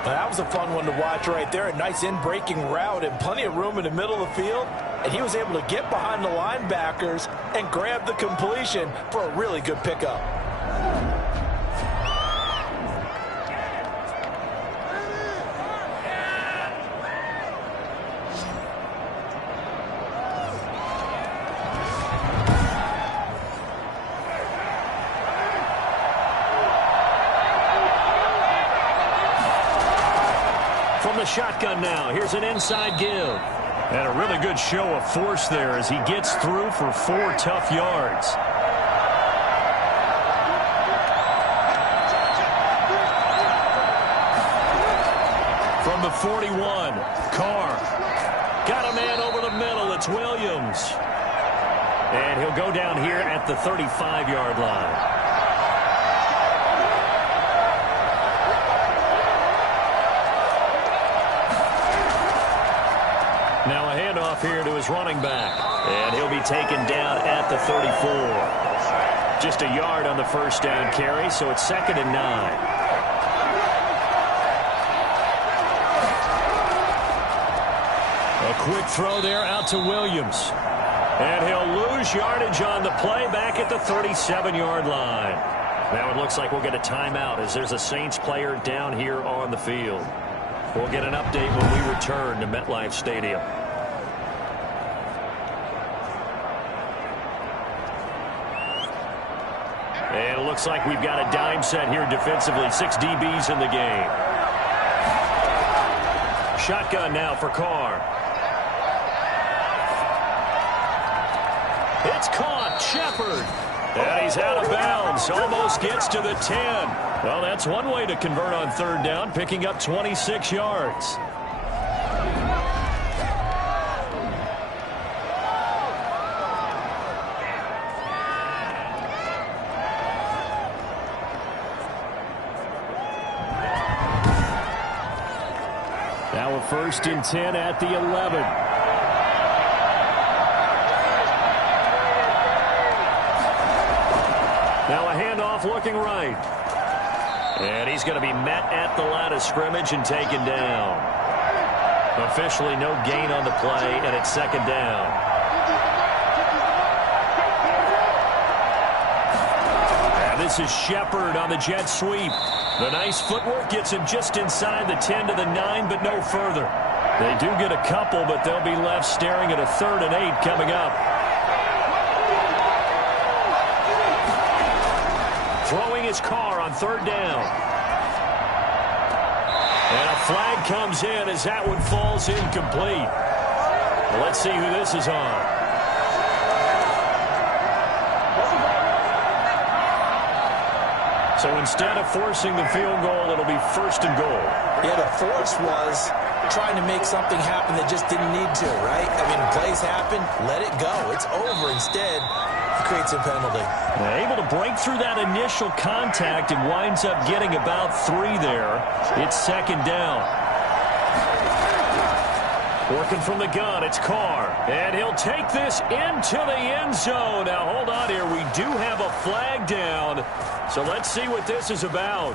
That was a fun one to watch right there. A nice in-breaking route and plenty of room in the middle of the field. And he was able to get behind the linebackers and grab the completion for a really good pickup. From the shotgun now, here's an inside give. And a really good show of force there as he gets through for 4 tough yards. From the 41, Carr. Got a man over the middle, it's Williams. And he'll go down here at the 35-yard line. Now a handoff here to his running back. And he'll be taken down at the 34. Just a yard on the 1st down carry, so it's 2nd and 9. A quick throw there out to Williams. And he'll lose yardage on the play back at the 37-yard line. Now it looks like we'll get a timeout as there's a Saints player down here on the field. We'll get an update when we return to MetLife Stadium. And it looks like we've got a dime set here defensively. 6 DBs in the game. Shotgun now for Carr. It's caught. Shepard. And he's out of bounds. Almost gets to the 10. Well, that's one way to convert on 3rd down, picking up 26 yards. Now a 1st and 10 at the 11. Now a handoff looking right. And he's going to be met at the line of scrimmage and taken down. Officially no gain on the play, and it's 2nd down. And this is Shepard on the jet sweep. The nice footwork gets him just inside the 10 to the 9, but no further. They do get a couple, but they'll be left staring at a 3rd and 8 coming up. Throwing his Carr on 3rd down. And a flag comes in as that one falls incomplete. Well, let's see who this is on. So instead of forcing the field goal, it'll be 1st and goal. Yeah, the force was trying to make something happen that just didn't need to, right? I mean, plays happen, let it go. It's over. Instead, he creates a penalty. Able to break through that initial contact and winds up getting about 3 there. It's 2nd down. Working from the gun, it's Carr. And he'll take this into the end zone. Now, hold on here. We do have a flag down. So let's see what this is about.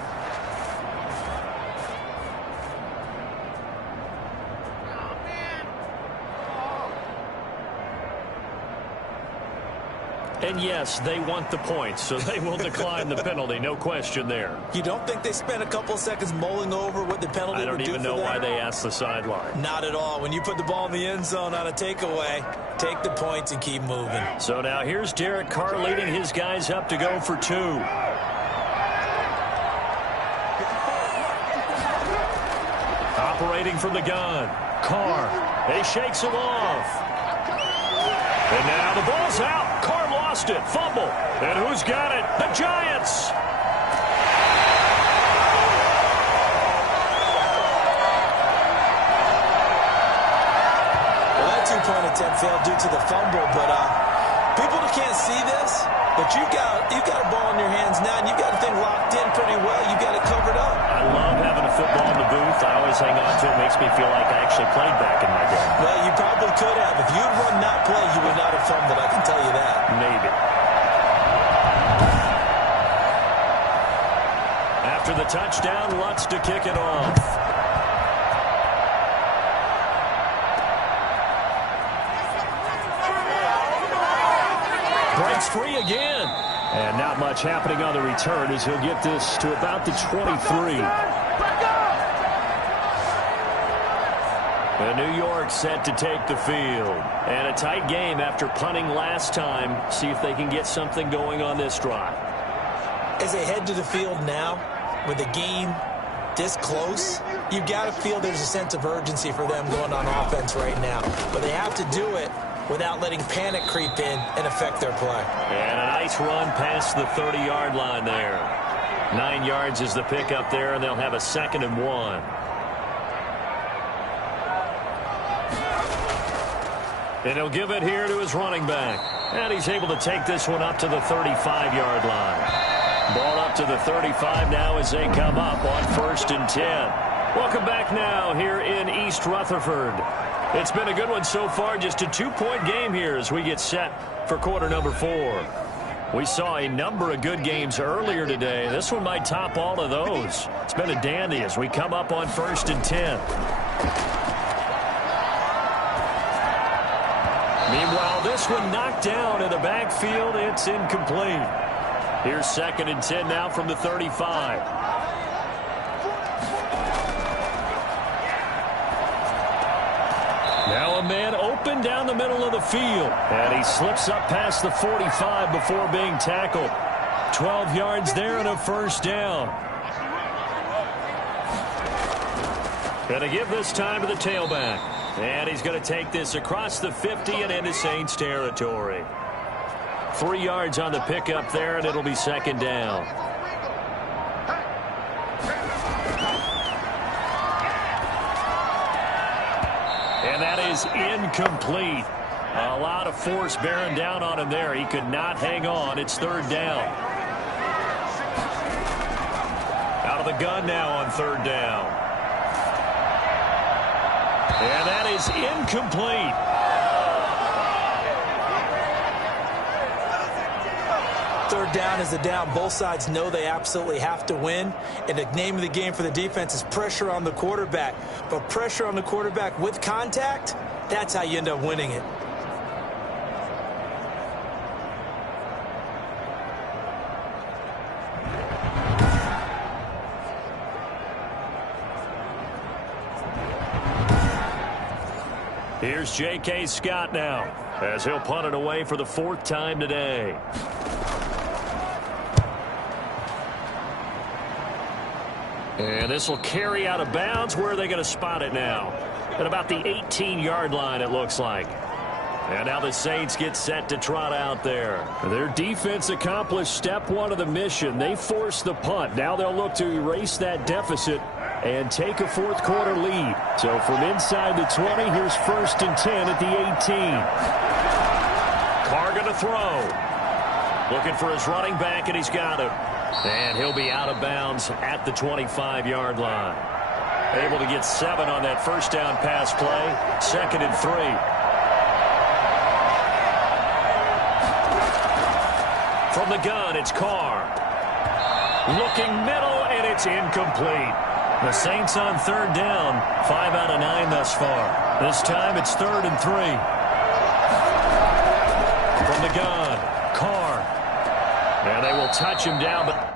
And yes, they want the points, so they will decline the penalty. No question there. You don't think they spent a couple seconds mulling over what the penalty would do for them? I don't even know why they asked the sideline. Not at all. When you put the ball in the end zone on a takeaway, take the points and keep moving. So now here's Derek Carr leading his guys up to go for 2. Operating from the gun. Carr. He shakes him off. And now the ball's out. Carr lost it. Fumble. And who's got it? The Giants. Well, that two-point attempt failed due to the fumble, but people that can't see this, but you've got a ball in your hands now, and you've got the thing locked in pretty well. You've got it covered up. I love having a football in the booth. I always hang on to it. It makes me feel like I actually played back in my day. Well, you probably could have. If you had run that play, you would not have fumbled. I can tell you that. Maybe. After the touchdown, Lutz to kick it off. Breaks free again. And not much happening on the return as he'll get this to about the 23. And New York set to take the field. And a tight game after punting last time. See if they can get something going on this drive. As they head to the field now, with the game this close, you've got to feel there's a sense of urgency for them going on offense right now. But they have to do it without letting panic creep in and affect their play. And a nice run past the 30-yard line there. 9 yards is the pickup there, and they'll have a 2nd and 1. And he'll give it here to his running back. And he's able to take this one up to the 35-yard line. Ball up to the 35 now as they come up on 1st and 10. Welcome back now here in East Rutherford. It's been a good one so far, just a 2-point game here as we get set for quarter number 4. We saw a number of good games earlier today. This one might top all of those. It's been a dandy as we come up on 1st and 10. Meanwhile, this one knocked down in the backfield. It's incomplete. Here's 2nd and 10 now from the 35. Now a man open down the middle of the field. And he slips up past the 45 before being tackled. 12 yards there and a 1st down. Going to give this time to the tailback. And he's going to take this across the 50 and into Saints territory. 3 yards on the pickup there, and it'll be 2nd down. And that is incomplete. A lot of force bearing down on him there. He could not hang on. It's 3rd down. Out of the gun now on 3rd down. And that is incomplete. Third down is the down. Both sides know they absolutely have to win. And the name of the game for the defense is pressure on the quarterback. But pressure on the quarterback with contact, that's how you end up winning it. Here's J.K. Scott now as he'll punt it away for the 4th time today. And this will carry out of bounds. Where are they going to spot it now? At about the 18-yard line, it looks like. And now the Saints get set to trot out there. Their defense accomplished step 1 of the mission. They forced the punt. Now they'll look to erase that deficit and take a 4th quarter lead. So from inside the 20, here's 1st and 10 at the 18. Carr going to throw. Looking for his running back, and he's got him. And he'll be out of bounds at the 25-yard line. Able to get 7 on that first down pass play. 2nd and 3. From the gun, it's Carr. Looking middle, and it's incomplete. The Saints on 3rd down. 5 out of 9 thus far. This time it's 3rd and 3. From the gun, Carr. And they will touch him down, but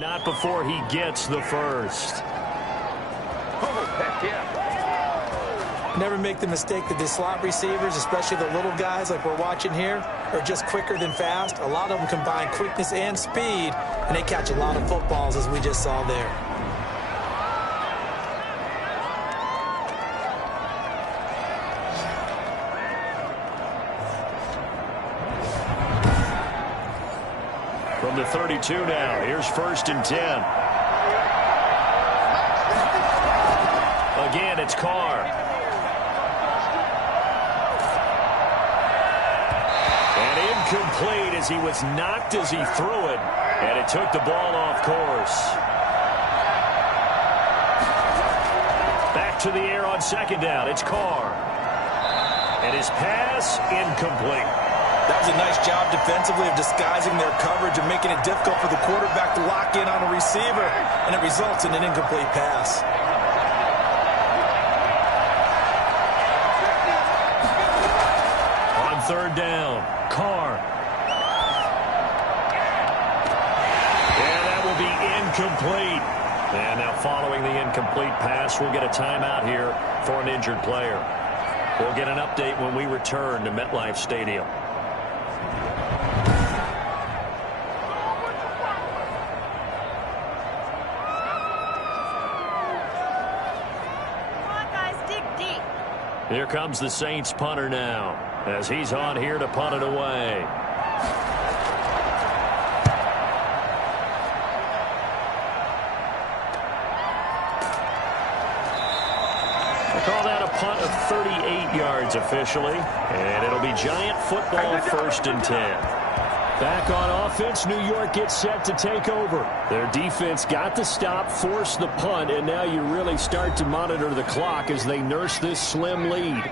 Not before he gets the first. Oh, heck yeah. Never make the mistake that the slot receivers, especially the little guys like we're watching here, are just quicker than fast. A lot of them combine quickness and speed, and they catch a lot of footballs, as we just saw there. From the 32 now, here's 1st and 10. Again, it's Carr. And incomplete as he was knocked as he threw it, and it took the ball off course. Back to the air on 2nd down, it's Carr. And his pass, incomplete. That was a nice job defensively of disguising their coverage and making it difficult for the quarterback to lock in on a receiver, and it results in an incomplete pass. On 3rd down, Carr. And that will be incomplete. And now following the incomplete pass, we'll get a timeout here for an injured player. We'll get an update when we return to MetLife Stadium. Here comes the Saints punter now, as he's on here to punt it away. They call that a punt of 38 yards officially, and it'll be Giant football 1st and 10. Back on offense, New York gets set to take over. Their defense got the stop, forced the punt, and now you really start to monitor the clock as they nurse this slim lead.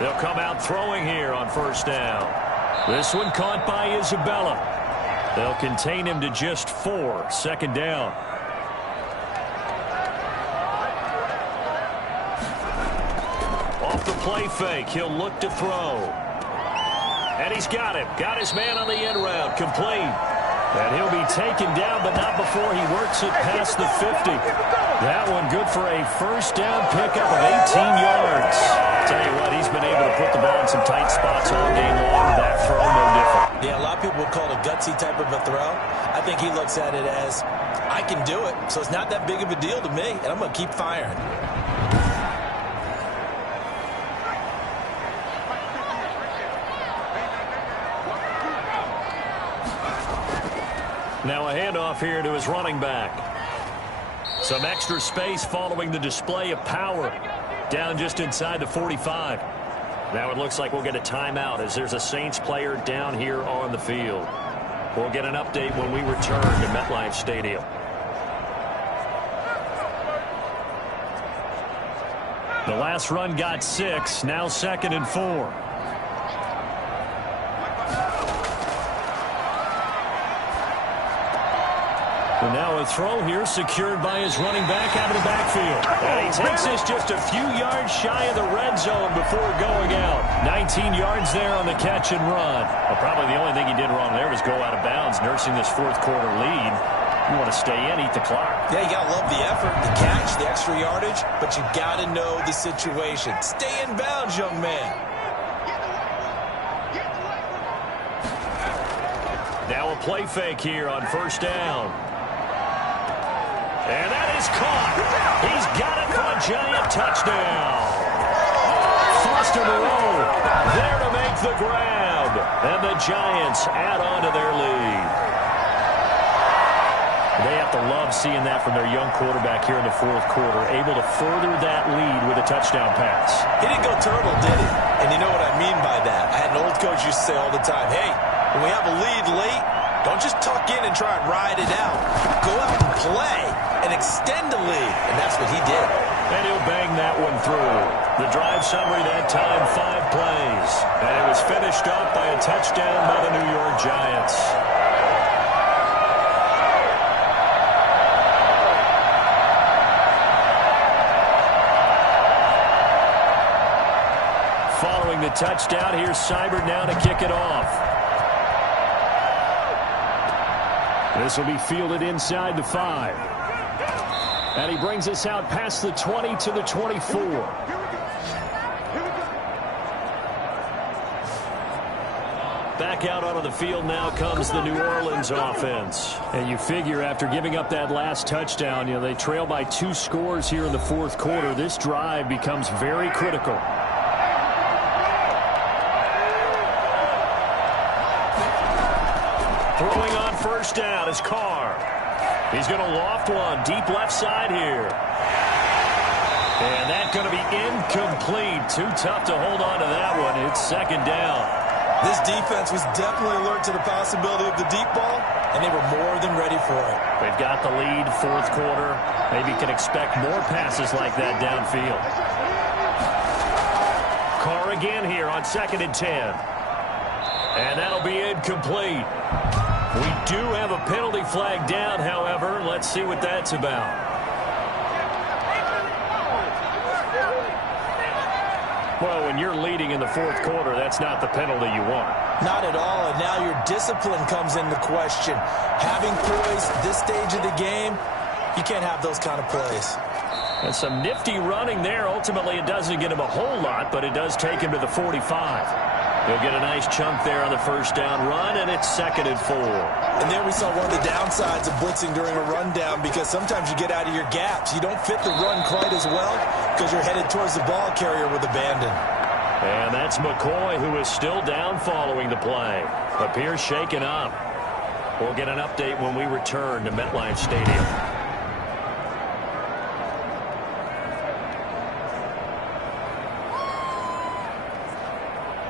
They'll come out throwing here on 1st down. This one caught by Isabella. They'll contain him to just 4, 2nd down. Off the play fake, he'll look to throw. And he's got him. Got his man on the end route, complete. And he'll be taken down, but not before he works it past the 50. That one good for a 1st down pickup of 18 yards. Tell you what, he's been able to put the ball in some tight spots all game long. That throw, no different. Yeah, a lot of people would call it a gutsy type of a throw. I think he looks at it as, I can do it, so it's not that big of a deal to me, and I'm going to keep firing. Now a handoff here to his running back. Some extra space following the display of power. Down just inside the 45. Now it looks like we'll get a timeout as there's a Saints player down here on the field. We'll get an update when we return to MetLife Stadium. The last run got 6, now 2nd and 4. And now a throw here secured by his running back out of the backfield. And he takes this just a few yards shy of the red zone before going out. 19 yards there on the catch and run. Well, probably the only thing he did wrong there was go out of bounds, nursing this 4th quarter lead. You want to stay in, eat the clock. Yeah, you got to love the effort, the catch, the extra yardage, but you got to know the situation. Stay in bounds, young man. Now a play fake here on 1st down. And that is caught. He's got it for a Giant touchdown. Foster Moreau there to make the grab. And the Giants add on to their lead. They have to love seeing that from their young quarterback here in the 4th quarter, able to further that lead with a touchdown pass. He didn't go turtle, did he? And you know what I mean by that. I had an old coach used to say all the time, hey, when we have a lead late, don't just tuck in and try and ride it out. Go out and play and extend the lead. And that's what he did. And he'll bang that one through. The drive summary that time, 5 plays. And it was finished up by a touchdown by the New York Giants. Following the touchdown. Here's Seibert now to kick it off. This will be fielded inside the 5. And he brings us out past the 20 to the 24. Back out onto the field now comes the New Orleans offense. And you figure after giving up that last touchdown, they trail by 2 scores here in the fourth quarter. This drive becomes very critical. Throwing on first down is Carr. He's going to loft one deep left side here. And that's going to be incomplete. Too tough to hold on to that one. It's second down. This defense was definitely alert to the possibility of the deep ball, and they were more than ready for it. They've got the lead, fourth quarter. Maybe can expect more passes like that downfield. Carr again here on 2nd and 10. And that'll be incomplete. We do have a penalty flag down, however. Let's see what that's about. Well, when you're leading in the fourth quarter, that's not the penalty you want. Not at all, and now your discipline comes into question. Having poise this stage of the game, you can't have those kind of plays. And some nifty running there. Ultimately, it doesn't get him a whole lot, but it does take him to the 45. He'll get a nice chunk there on the first down run, and it's 2nd and 4. And there we saw one of the downsides of blitzing during a rundown, because sometimes you get out of your gaps. You don't fit the run quite as well because you're headed towards the ball carrier with abandon. And that's McCoy, who is still down following the play. Appears shaken up. We'll get an update when we return to MetLife Stadium.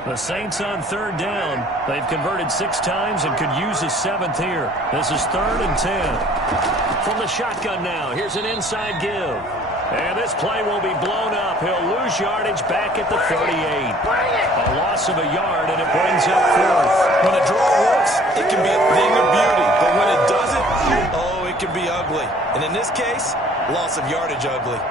The Saints on third down. They've converted 6 times and could use a 7th here. This is 3rd and 10. From the shotgun now, here's an inside give. And this play will be blown up. He'll lose yardage back at the 38. A loss of a yard, and it brings up 4th. When a draw works, it can be a thing of beauty. But when it doesn't, oh, it can be ugly. And in this case, loss of yardage ugly.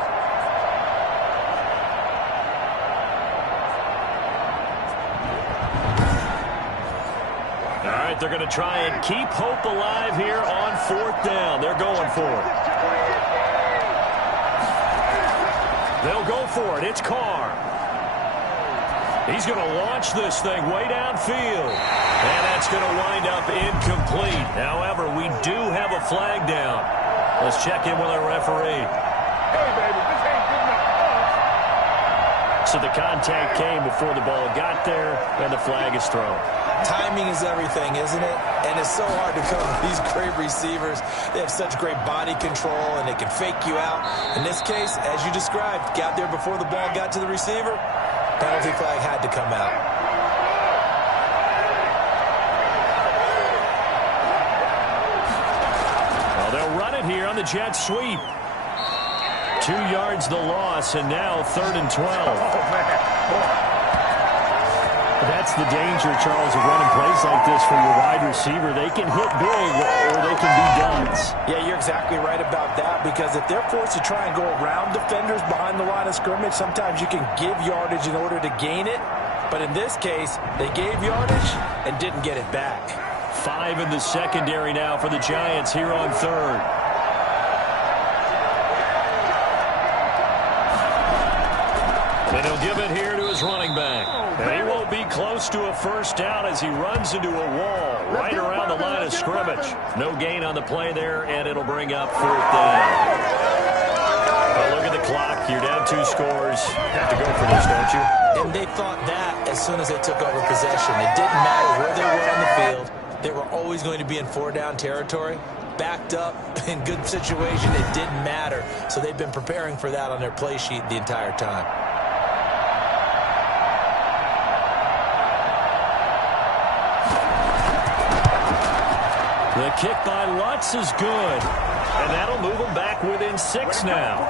All right, they're going to try and keep hope alive here on 4th down. They're going for it. They'll go for it. It's Carr. He's going to launch this thing way downfield. And that's going to wind up incomplete. However, we do have a flag down. Let's check in with our referee. Hey, baby, this ain't good enough. So the contact came before the ball got there, and the flag is thrown. Timing is everything, isn't it? And it's so hard to cover these great receivers. They have such great body control, and they can fake you out. In this case, as you described, got there before the ball got to the receiver. Penalty flag had to come out. Well, they'll run it here on the jet sweep. 2 yards the loss, and now 3rd and 12. That's the danger, Charles, of running plays like this for your wide receiver. They can hit big or they can be duds. Yeah, you're exactly right about that, because if they're forced to try and go around defenders behind the line of scrimmage, sometimes you can give yardage in order to gain it. But in this case, they gave yardage and didn't get it back. 5 in the secondary now for the Giants here on 3rd. And he'll give it here to his running back. And he won't be close to a first down as he runs into a wall right around the line of scrimmage. No gain on the play there, and it'll bring up 4th down. Well, look at the clock. You're down 2 scores. Have to go for this, don't you? And they thought that as soon as they took over possession. It didn't matter where they were on the field. They were always going to be in 4-down territory. Backed up, in good situation, it didn't matter. So they've been preparing for that on their play sheet the entire time. The kick by Lutz is good. And that'll move them back within 6 now.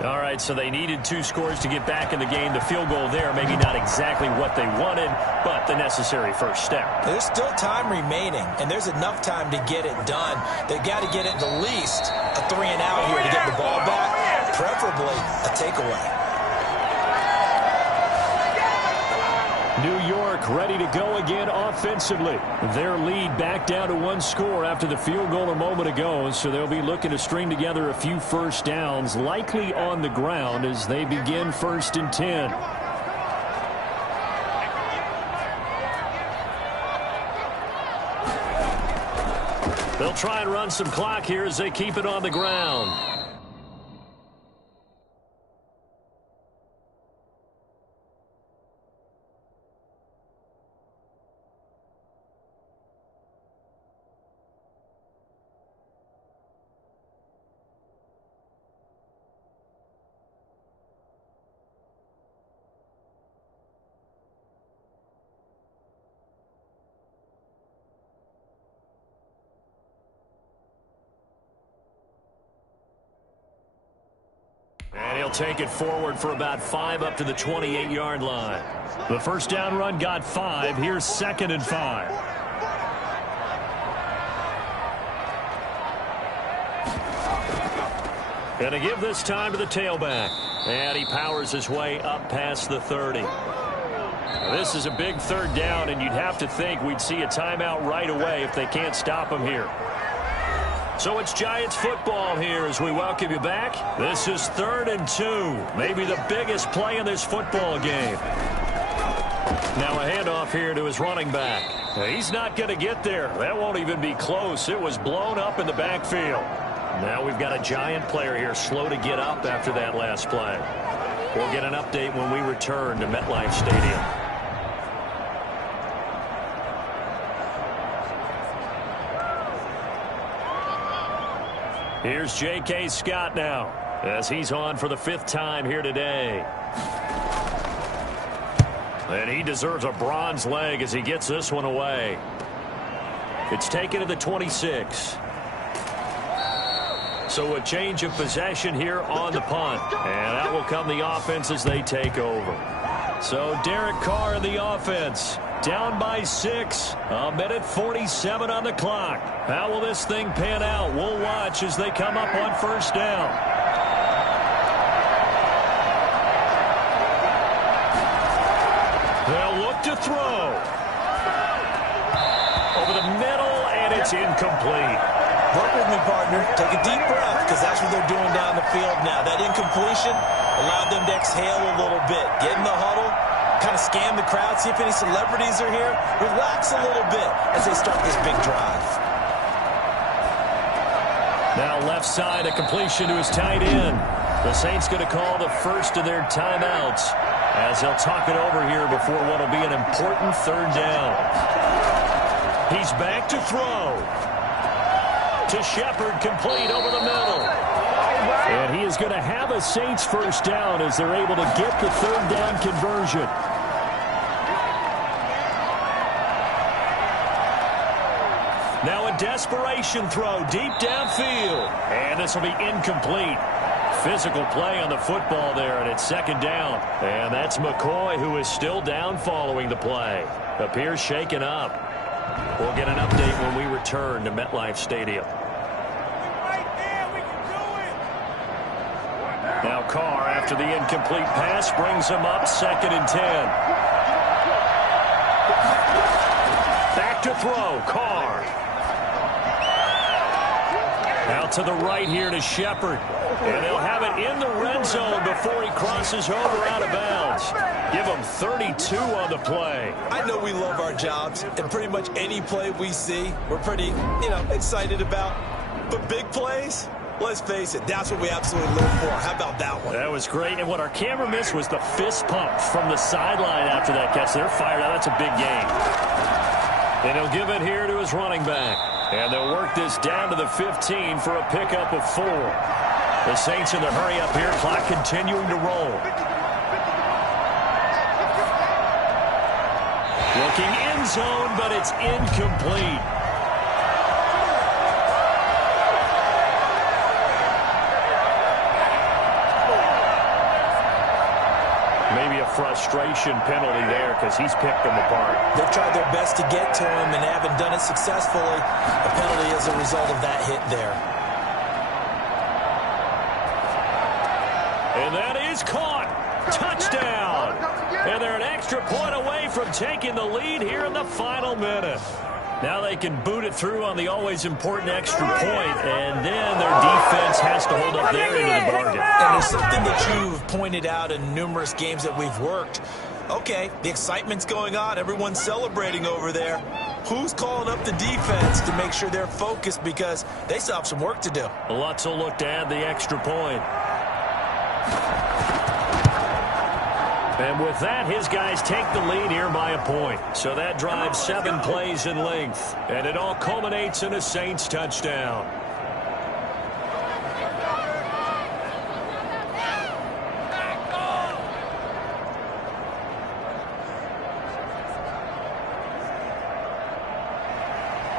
All right, so they needed 2 scores to get back in the game. The field goal there, maybe not exactly what they wanted, but the necessary first step. There's still time remaining, and there's enough time to get it done. They've got to get it at least a 3-and-out here to get the ball back, preferably a takeaway. New York ready to go again offensively. Their lead back down to 1 score after the field goal a moment ago, so they'll be looking to string together a few first downs, likely on the ground as they begin 1st and 10. They'll try and run some clock here as they keep it on the ground. And he'll take it forward for about 5 up to the 28-yard line. The first down run got 5. Here's 2nd and 5. And to give this time to the tailback. And he powers his way up past the 30. This is a big 3rd down, and you'd have to think we'd see a timeout right away if they can't stop him here. So it's Giants football here as we welcome you back. This is 3rd and 2, maybe the biggest play in this football game. Now a handoff here to his running back. He's not going to get there. That won't even be close. It was blown up in the backfield. Now we've got a Giant player here slow to get up after that last play. We'll get an update when we return to MetLife Stadium. Here's J.K. Scott now as he's on for the 5th time here today. And he deserves a bronze leg as he gets this one away. It's taken to the 26. So a change of possession here on the punt. And that will come the offense as they take over. So Derek Carr in the offense. Down by 6. A minute 47 on the clock. How will this thing pan out? We'll watch as they come up on 1st down. They'll look to throw. Over the middle, and it's incomplete. Work with me, partner. Take a deep breath, because that's what they're doing down the field now. That incompletion allowed them to exhale a little bit. Get in the huddle. Kind of scan the crowd, see if any celebrities are here. Relax a little bit as they start this big drive. Now left side, a completion to his tight end. The Saints going to call the first of their timeouts as they'll talk it over here before what will be an important 3rd down. He's back to throw. To Shepard, complete over the middle. And he is going to have a Saints first down as they're able to get the 3rd down conversion. Now a desperation throw deep downfield. And this will be incomplete. Physical play on the football there, and it's 2nd down. And that's McCoy, who is still down following the play. Appears shaken up. We'll get an update when we return to MetLife Stadium. Now Carr, after the incomplete pass, brings him up 2nd and 10. Back to throw, Carr. Out to the right here to Shepard. And he'll have it in the red zone before he crosses over out of bounds. Give him 32 on the play. I know we love our jobs, and pretty much any play we see, we're pretty, excited about. But big plays, let's face it, that's what we absolutely live for. How about that one? That was great. And what our camera missed was the fist pump from the sideline after that catch. They're fired out. That's a big game. And he'll give it here to his running back. And they'll work this down to the 15 for a pickup of 4. The Saints in the hurry up here. Clock continuing to roll. Looking end zone, but it's incomplete. frustration penalty there because he's picked them apart. They've tried their best to get to him and haven't done it successfully. A penalty as a result of that hit there. And that is caught. Touchdown. And they're an extra point away from taking the lead here in the final minute. Now they can boot it through on the always important extra point, and then their defense has to hold up their end of the bargain. And there's something that you've pointed out in numerous games that we've worked. Okay, the excitement's going on. Everyone's celebrating over there. Who's calling up the defense to make sure they're focused because they still have some work to do? Lutz will look to add the extra point. And with that, his guys take the lead here by a point. So that drives 7 plays in length. And it all culminates in a Saints touchdown.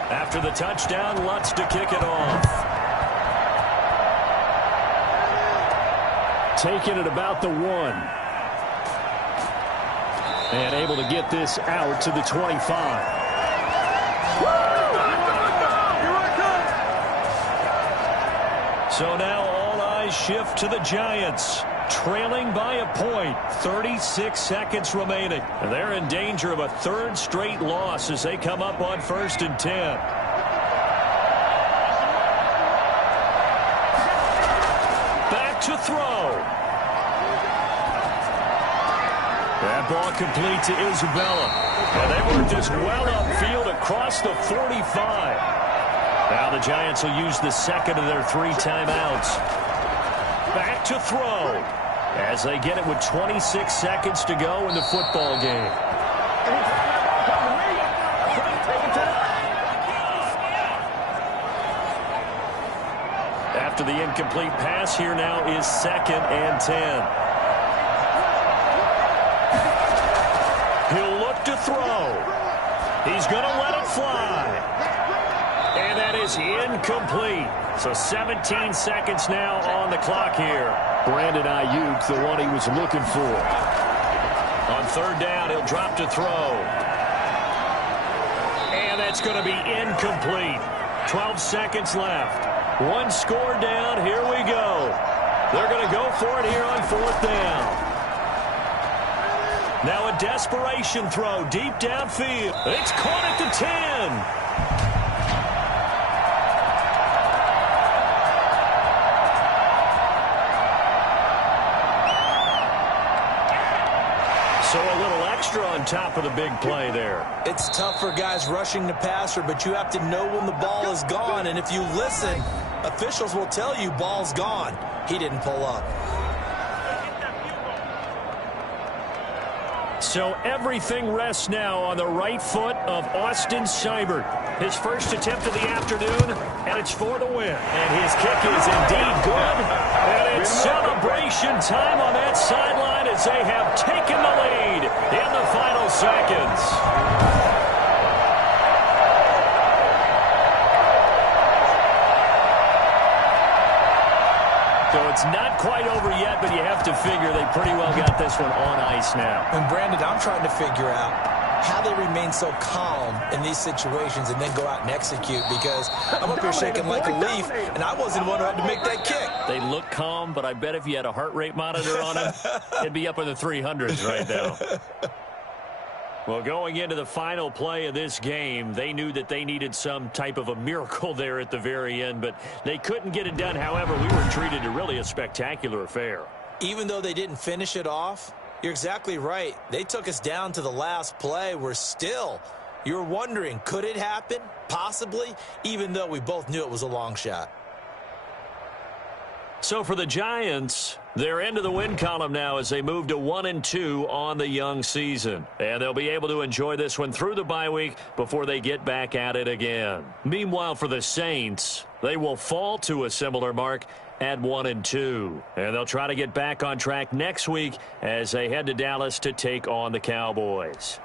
After the touchdown, Lutz to kick it off. Taking it about the 1. And able to get this out to the 25. So now all eyes shift to the Giants, trailing by a point, 36 seconds remaining. And they're in danger of a 3rd straight loss as they come up on 1st and 10. Back to throw. That ball complete to Isabella. And they work this well upfield across the 45. Now the Giants will use the second of their 3 timeouts. Back to throw as they get it with 26 seconds to go in the football game. After the incomplete pass, here now is 2nd and 10. He'll look to throw. He's going to let it fly. And that is incomplete. So 17 seconds now on the clock here. Brandon Ayuk, the one he was looking for. On 3rd down, he'll drop to throw. And that's going to be incomplete. 12 seconds left. 1 score down. Here we go. They're going to go for it here on 4th down. Now a desperation throw deep downfield. It's caught at the 10. So a little extra on top of the big play there. It's tough for guys rushing the passer, but you have to know when the ball is gone. And if you listen, officials will tell you ball's gone. He didn't pull up. So everything rests now on the right foot of Austin Seibert. His first attempt of the afternoon, and it's for the win. And his kick is indeed good. And it's celebration time on that sideline as they have taken the lead in the final seconds. So it's not quite over yet, but you have to figure they pretty well got this one on ice now. And Brandon, I'm trying to figure out how they remain so calm in these situations and then go out and execute, because I'm up here shaking like a leaf, and I wasn't the one who had to make that kick. They look calm, but I bet if you had a heart rate monitor on them, it'd be up in the 300s right now. Well, going into the final play of this game, they knew that they needed some type of a miracle there at the very end, but they couldn't get it done. However, we were treated to really a spectacular affair. Even though they didn't finish it off, you're exactly right. They took us down to the last play. You're wondering, could it happen? Possibly, even though we both knew it was a long shot. So for the Giants, they're into the win column now as they move to 1-2 on the young season. And they'll be able to enjoy this one through the bye week before they get back at it again. Meanwhile, for the Saints, they will fall to a similar mark at 1-2. And they'll try to get back on track next week as they head to Dallas to take on the Cowboys.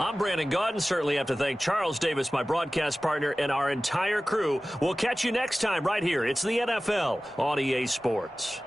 I'm Brandon Gaudin. Certainly have to thank Charles Davis, my broadcast partner, and our entire crew. We'll catch you next time right here. It's the NFL on EA Sports.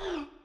Bye.